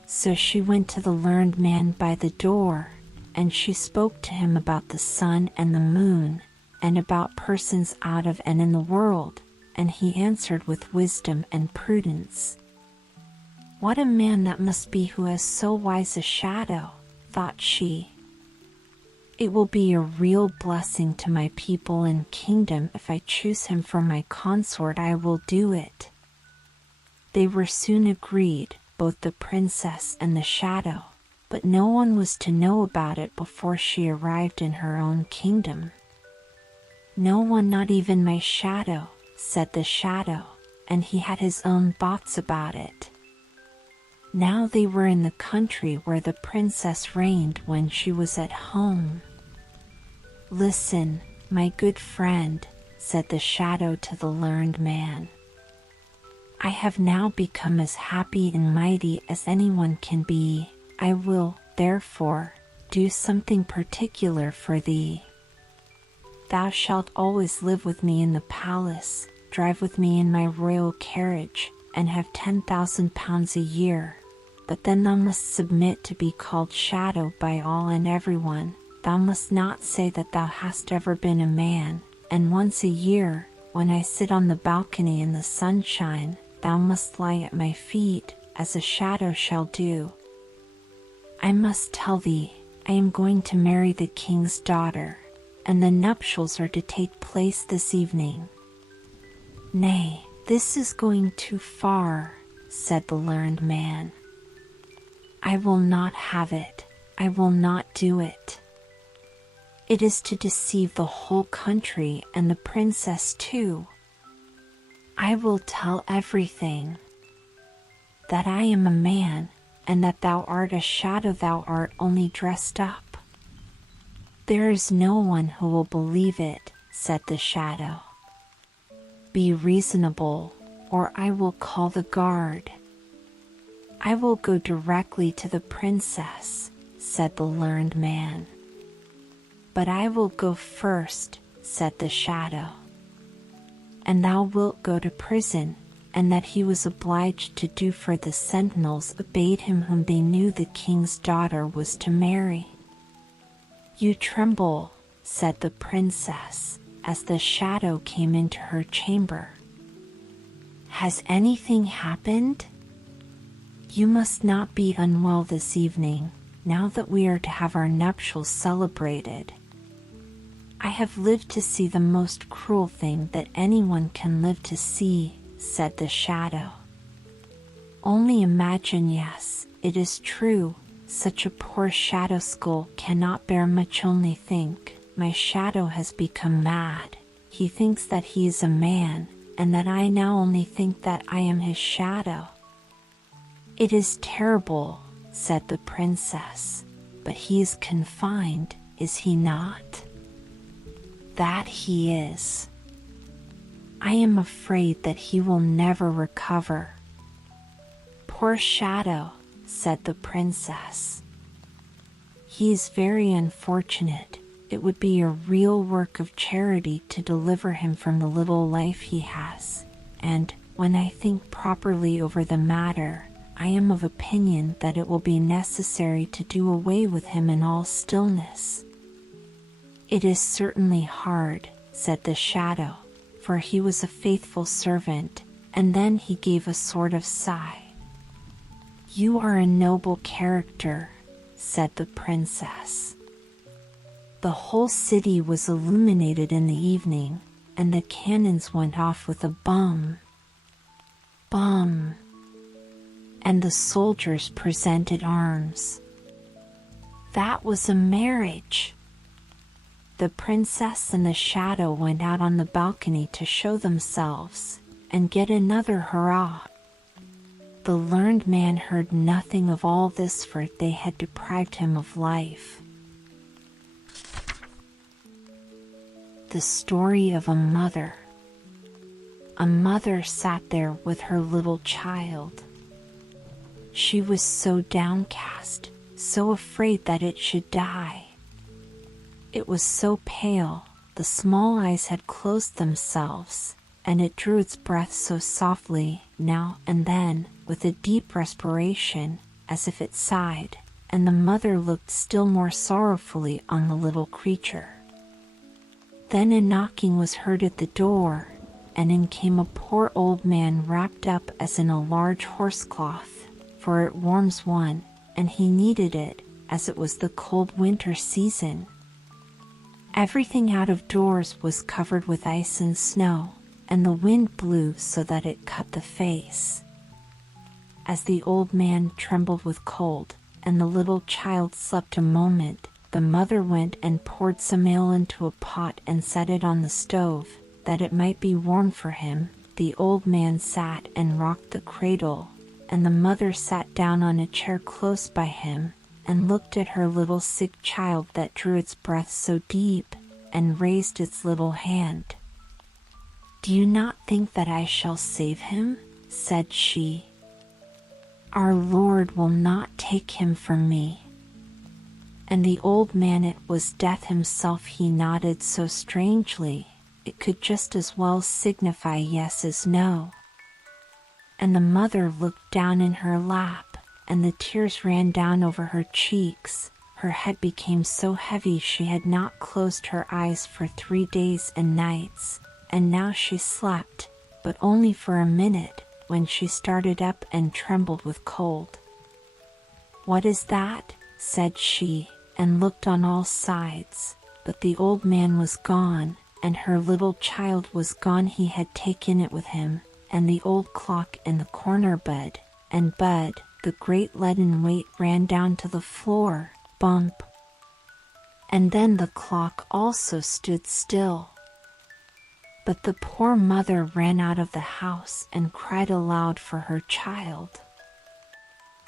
So she went to the learned man by the door, and she spoke to him about the sun and the moon, and about persons out of and in the world, and he answered with wisdom and prudence. What a man that must be who has so wise a shadow, thought she. It will be a real blessing to my people and kingdom if I choose him for my consort. I will do it. They were soon agreed, both the princess and the shadow, but no one was to know about it before she arrived in her own kingdom. No one, not even my shadow, said the shadow, and he had his own thoughts about it. Now they were in the country where the princess reigned when she was at home. Listen, my good friend, said the shadow to the learned man. I have now become as happy and mighty as anyone can be. I will, therefore, do something particular for thee. Thou shalt always live with me in the palace, drive with me in my royal carriage, and have 10,000 pounds a year. But then thou must submit to be called shadow by all and everyone. Thou must not say that thou hast ever been a man, and once a year, when I sit on the balcony in the sunshine, thou must lie at my feet, as a shadow shall do. I must tell thee, I am going to marry the king's daughter, and the nuptials are to take place this evening. Nay, this is going too far, said the learned man. I will not have it. I will not do it. It is to deceive the whole country and the princess too. I will tell everything. That I am a man, and that thou art a shadow. Thou art only dressed up. There is no one who will believe it, said the shadow. Be reasonable, or I will call the guard. I will go directly to the princess, said the learned man. But I will go first, said the shadow. And thou wilt go to prison, and that he was obliged to do, for the sentinels obeyed him whom they knew the king's daughter was to marry. You tremble, said the princess, as the shadow came into her chamber. Has anything happened? You must not be unwell this evening, now that we are to have our nuptials celebrated. I have lived to see the most cruel thing that anyone can live to see, said the shadow. Only imagine. Yes, it is true, such a poor shadow skull cannot bear much. Only think, my shadow has become mad. He thinks that he is a man, and that I now only think that I am his shadow. It is terrible, said the princess, but he is confined, is he not? That he is. I am afraid that he will never recover. Poor shadow, said the princess. He is very unfortunate. It would be a real work of charity to deliver him from the little life he has, and, when I think properly over the matter, I am of opinion that it will be necessary to do away with him in all stillness. It is certainly hard, said the shadow, for he was a faithful servant, and then he gave a sort of sigh. You are a noble character, said the princess. The whole city was illuminated in the evening, and the cannons went off with a bum, bum, and the soldiers presented arms. That was a marriage. The princess and the shadow went out on the balcony to show themselves, and get another hurrah. The learned man heard nothing of all this, for they had deprived him of life. The story of a mother. A mother sat there with her little child. She was so downcast, so afraid that it should die. It was so pale, the small eyes had closed themselves, and it drew its breath so softly, now and then, with a deep respiration, as if it sighed, and the mother looked still more sorrowfully on the little creature. Then a knocking was heard at the door, and in came a poor old man wrapped up as in a large horsecloth, for it warms one, and he needed it, as it was the cold winter season. Everything out of doors was covered with ice and snow, and the wind blew so that it cut the face. As the old man trembled with cold, and the little child slept a moment, the mother went and poured some ale into a pot and set it on the stove, that it might be warm for him. The old man sat and rocked the cradle, and the mother sat down on a chair close by him, and looked at her little sick child that drew its breath so deep, and raised its little hand. "Do you not think that I shall save him?" said she. "Our Lord will not take him from me." And the old man, it was Death himself, he nodded so strangely, it could just as well signify yes as no. And the mother looked down in her lap, and the tears ran down over her cheeks. Her head became so heavy she had not closed her eyes for 3 days and nights, and now she slept, but only for a minute, when she started up and trembled with cold. "What is that?" said she, and looked on all sides, but the old man was gone, and her little child was gone. He had taken it with him, and the old clock in the corner bud, and Bud, the great leaden weight, ran down to the floor, bump. And then the clock also stood still. But the poor mother ran out of the house and cried aloud for her child.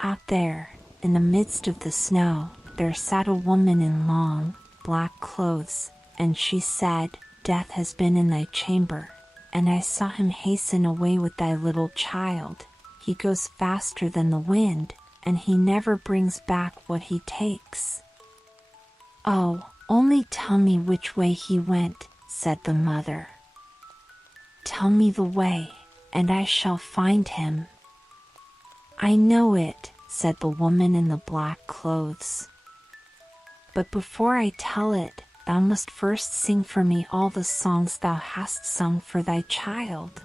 Out there, in the midst of the snow, there sat a woman in long, black clothes, and she said, "Death has been in thy chamber, and I saw him hasten away with thy little child. He goes faster than the wind, and he never brings back what he takes." "Oh, only tell me which way he went," said the mother. "Tell me the way, and I shall find him." "I know it," said the woman in the black clothes. "But before I tell it, thou must first sing for me all the songs thou hast sung for thy child.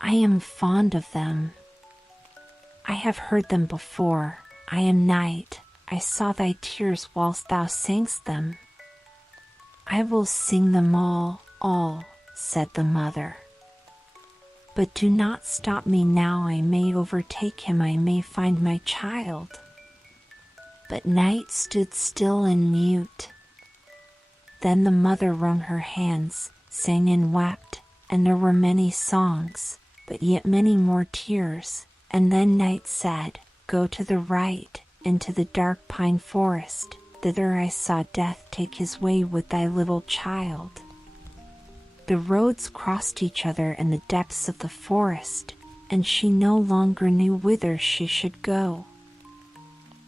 I am fond of them. I have heard them before. I am night. I saw thy tears whilst thou sangst them." "I will sing them all, said the mother. "But do not stop me now. I may overtake him. I may find my child." But night stood still and mute. Then the mother wrung her hands, sang and wept, and there were many songs, but yet many more tears. And then night said, "Go to the right, into the dark pine forest. Thither I saw Death take his way with thy little child." The roads crossed each other in the depths of the forest, and she no longer knew whither she should go.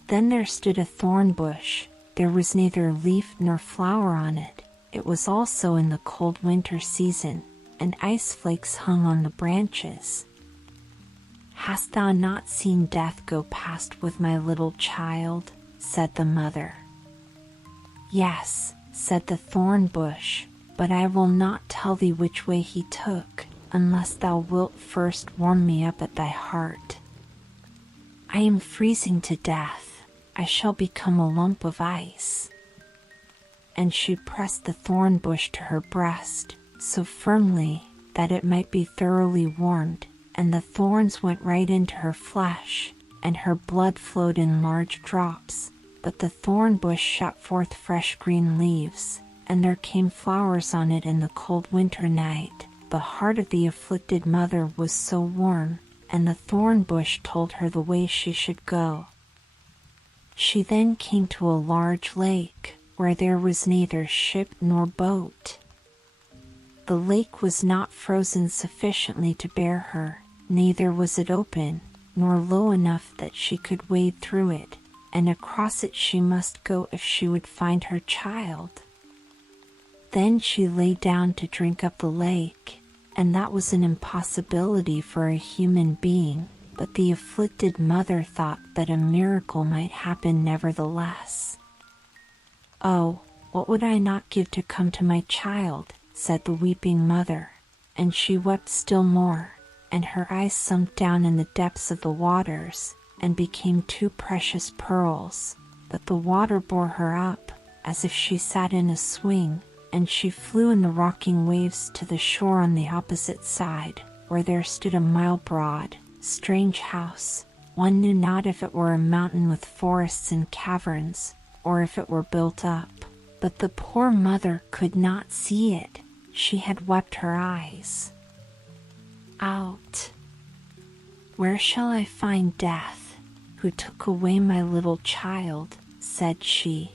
Then there stood a thorn bush. There was neither leaf nor flower on it. It was also in the cold winter season, and ice flakes hung on the branches. "Hast thou not seen Death go past with my little child?" said the mother. "Yes," said the thorn bush, "but I will not tell thee which way he took, unless thou wilt first warm me up at thy heart. I am freezing to death. I shall become a lump of ice." And she pressed the thorn bush to her breast, so firmly that it might be thoroughly warmed, and the thorns went right into her flesh, and her blood flowed in large drops. But the thorn bush shot forth fresh green leaves, and there came flowers on it in the cold winter night. The heart of the afflicted mother was so warm, and the thorn bush told her the way she should go. She then came to a large lake, where there was neither ship nor boat. The lake was not frozen sufficiently to bear her, neither was it open, nor low enough that she could wade through it, and across it she must go if she would find her child. Then she lay down to drink up the lake, and that was an impossibility for a human being, but the afflicted mother thought that a miracle might happen nevertheless. "Oh, what would I not give to come to my child," said the weeping mother, and she wept still more, and her eyes sunk down in the depths of the waters, and became two precious pearls. But the water bore her up, as if she sat in a swing, and she flew in the rocking waves to the shore on the opposite side, where there stood a mile-broad, strange house. One knew not if it were a mountain with forests and caverns, or if it were built up. But the poor mother could not see it. She had wept her eyes out. "Where shall I find Death, who took away my little child?" said she.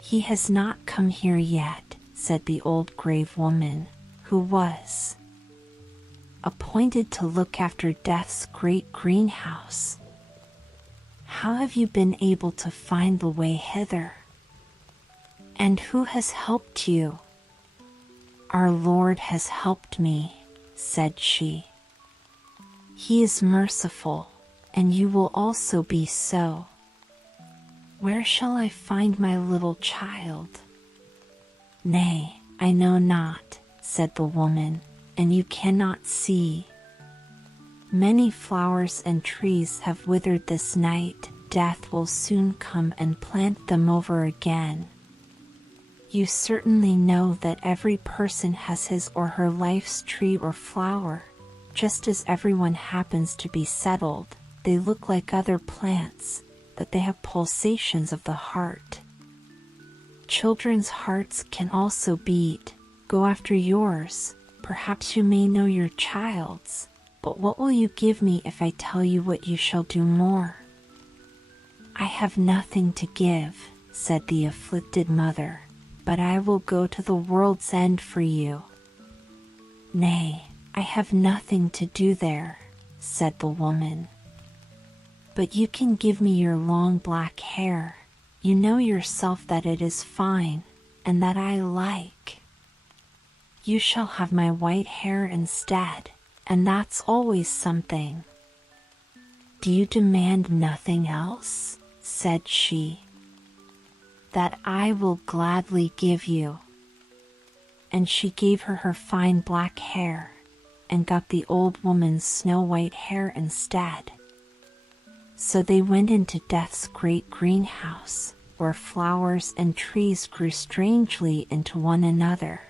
"He has not come here yet," said the old grave woman, who was appointed to look after Death's great greenhouse. "How have you been able to find the way hither? And who has helped you?" "Our Lord has helped me," said she. "He is merciful, and you will also be so." "Where shall I find my little child?" "Nay, I know not," said the woman, "and you cannot see. Many flowers and trees have withered this night. Death will soon come and plant them over again. You certainly know that every person has his or her life's tree or flower. Just as everyone happens to be settled, they look like other plants, that they have pulsations of the heart. Children's hearts can also beat. Go after yours. Perhaps you may know your child's, but what will you give me if I tell you what you shall do more?" "I have nothing to give," said the afflicted mother, "but I will go to the world's end for you." "Nay, I have nothing to do there," said the woman. "But you can give me your long black hair. You know yourself that it is fine, and that I like. You shall have my white hair instead, and that's always something." "Do you demand nothing else?" said she. "That I will gladly give you." And she gave her her fine black hair, and got the old woman's snow-white hair instead. So they went into Death's great greenhouse, where flowers and trees grew strangely into one another.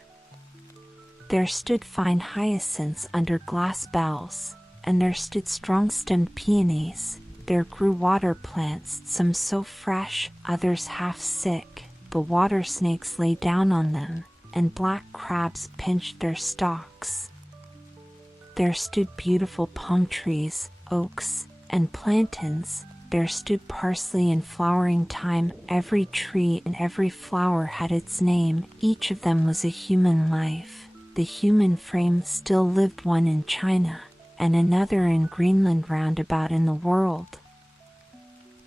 There stood fine hyacinths under glass bells, and there stood strong-stemmed peonies. There grew water plants, some so fresh, others half sick. The water snakes lay down on them, and black crabs pinched their stalks. There stood beautiful palm trees, oaks, and plantains. There stood parsley in flowering time. Every tree and every flower had its name. Each of them was a human life. The human frame still lived, one in China, and another in Greenland, round about in the world.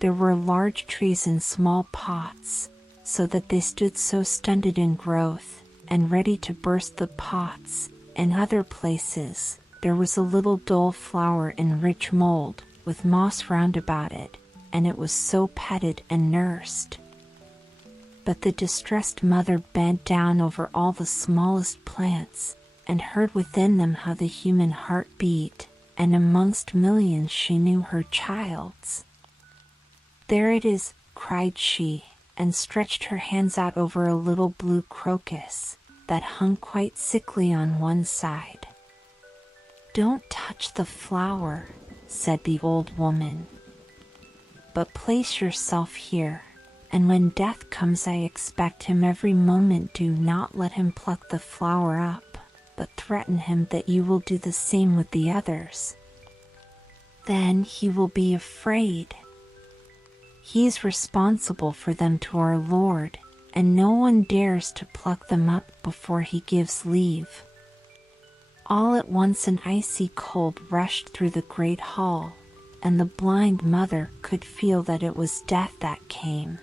There were large trees in small pots, so that they stood so stunted in growth, and ready to burst the pots. In other places, there was a little dull flower in rich mold, with moss round about it, and it was so petted and nursed. But the distressed mother bent down over all the smallest plants, and heard within them how the human heart beat, and amongst millions she knew her child's. "There it is," cried she, and stretched her hands out over a little blue crocus, that hung quite sickly on one side. "Don't touch the flower," said the old woman, "but place yourself here, and when death comes I expect him every moment. Do not let him pluck the flower up, but threaten him that you will do the same with the others. Then he will be afraid. He is responsible for them to our Lord, and no one dares to pluck them up before he gives leave." All at once an icy cold rushed through the great hall, and the blind mother could feel that it was death that came.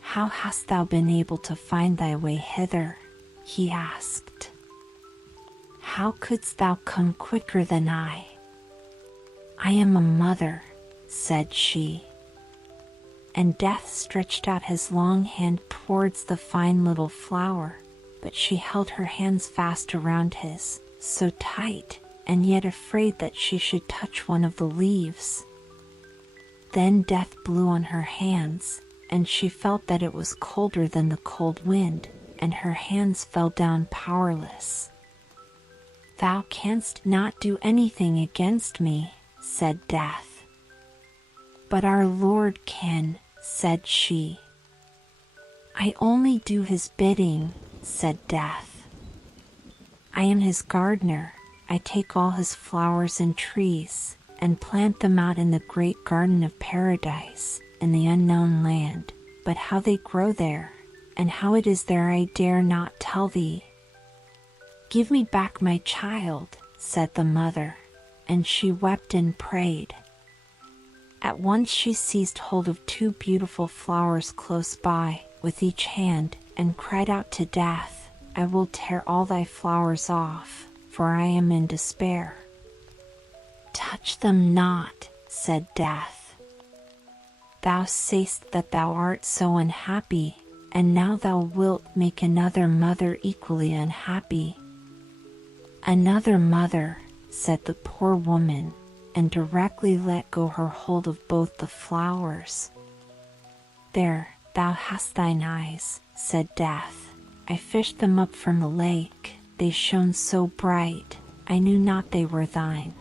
"How hast thou been able to find thy way hither?" he asked. "How couldst thou come quicker than I?" "I am a mother," said she. And Death stretched out his long hand towards the fine little flower, but she held her hands fast around his, so tight, and yet afraid that she should touch one of the leaves. Then Death blew on her hands, and she felt that it was colder than the cold wind, and her hands fell down powerless. "Thou canst not do anything against me," said Death. "But our Lord can," said she. "I only do his bidding," said Death. "I am his gardener. I take all his flowers and trees, and plant them out in the great garden of paradise, in the unknown land, but how they grow there, and how it is there I dare not tell thee." "Give me back my child," said the mother, and she wept and prayed. At once she seized hold of two beautiful flowers close by, with each hand, and cried out to Death, "I will tear all thy flowers off, for I am in despair." "Touch them not," said Death. "Thou say'st that thou art so unhappy, and now thou wilt make another mother equally unhappy." "Another mother," said the poor woman, and directly let go her hold of both the flowers. "There, thou hast thine eyes," said Death. "I fished them up from the lake, they shone so bright, I knew not they were thine.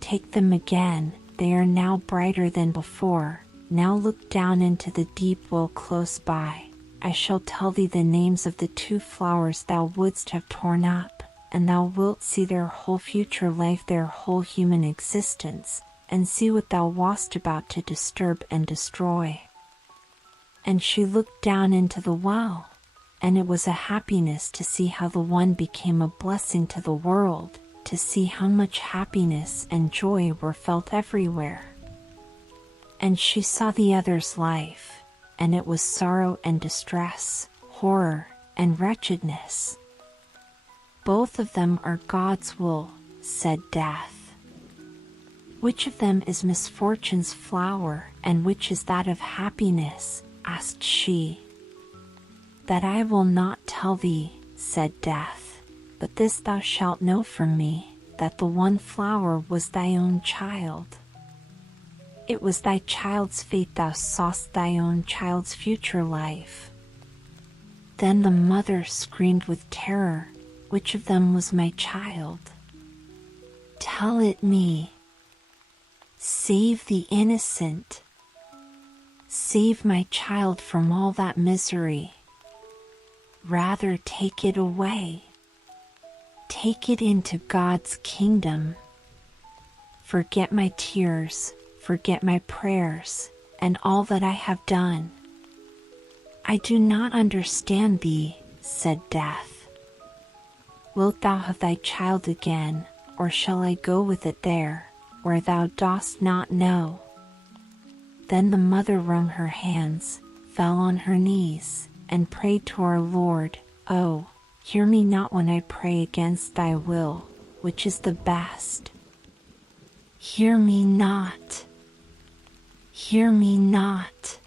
Take them again, they are now brighter than before. Now look down into the deep well close by. I shall tell thee the names of the two flowers thou wouldst have torn up, and thou wilt see their whole future life, their whole human existence, and see what thou wast about to disturb and destroy." And she looked down into the well, and it was a happiness to see how the one became a blessing to the world, to see how much happiness and joy were felt everywhere. And she saw the other's life, and it was sorrow and distress, horror and wretchedness. "Both of them are God's will," said Death. "Which of them is misfortune's flower, and which is that of happiness?" asked she. "That I will not tell thee," said Death, "but this thou shalt know from me, that the one flower was thy own child. It was thy child's fate, thou saw'st thy own child's future life." Then the mother screamed with terror, "Which of them was my child? Tell it me. Save the innocent. Save my child from all that misery. Rather take it away. Take it into God's kingdom. Forget my tears, forget my prayers, and all that I have done." "I do not understand thee," said Death. "Wilt thou have thy child again, or shall I go with it there, where thou dost not know?" Then the mother wrung her hands, fell on her knees, and prayed to our Lord, "Oh, hear me not when I pray against thy will, which is the best. Hear me not. Hear me not."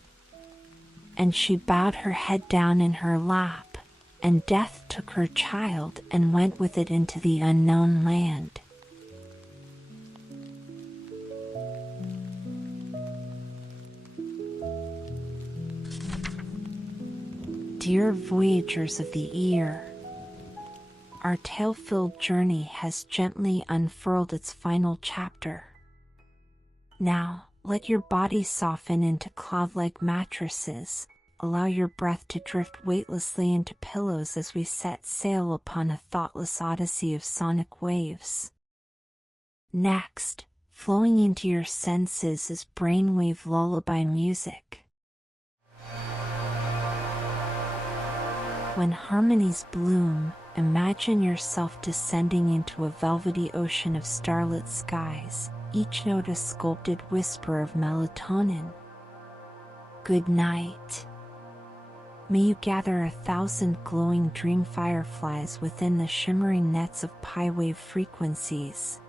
And she bowed her head down in her lap, and Death took her child and went with it into the unknown land. Dear voyagers of the ear, our tale-filled journey has gently unfurled its final chapter. Now, Let your body soften into cloud-like mattresses. Allow your breath to drift weightlessly into pillows as we set sail upon a thoughtless odyssey of sonic waves. Next, flowing into your senses is brainwave lullaby music. When harmonies bloom, imagine yourself descending into a velvety ocean of starlit skies, each note a sculpted whisper of melatonin. Good night. May you gather 1,000 glowing dream fireflies within the shimmering nets of pi wave frequencies.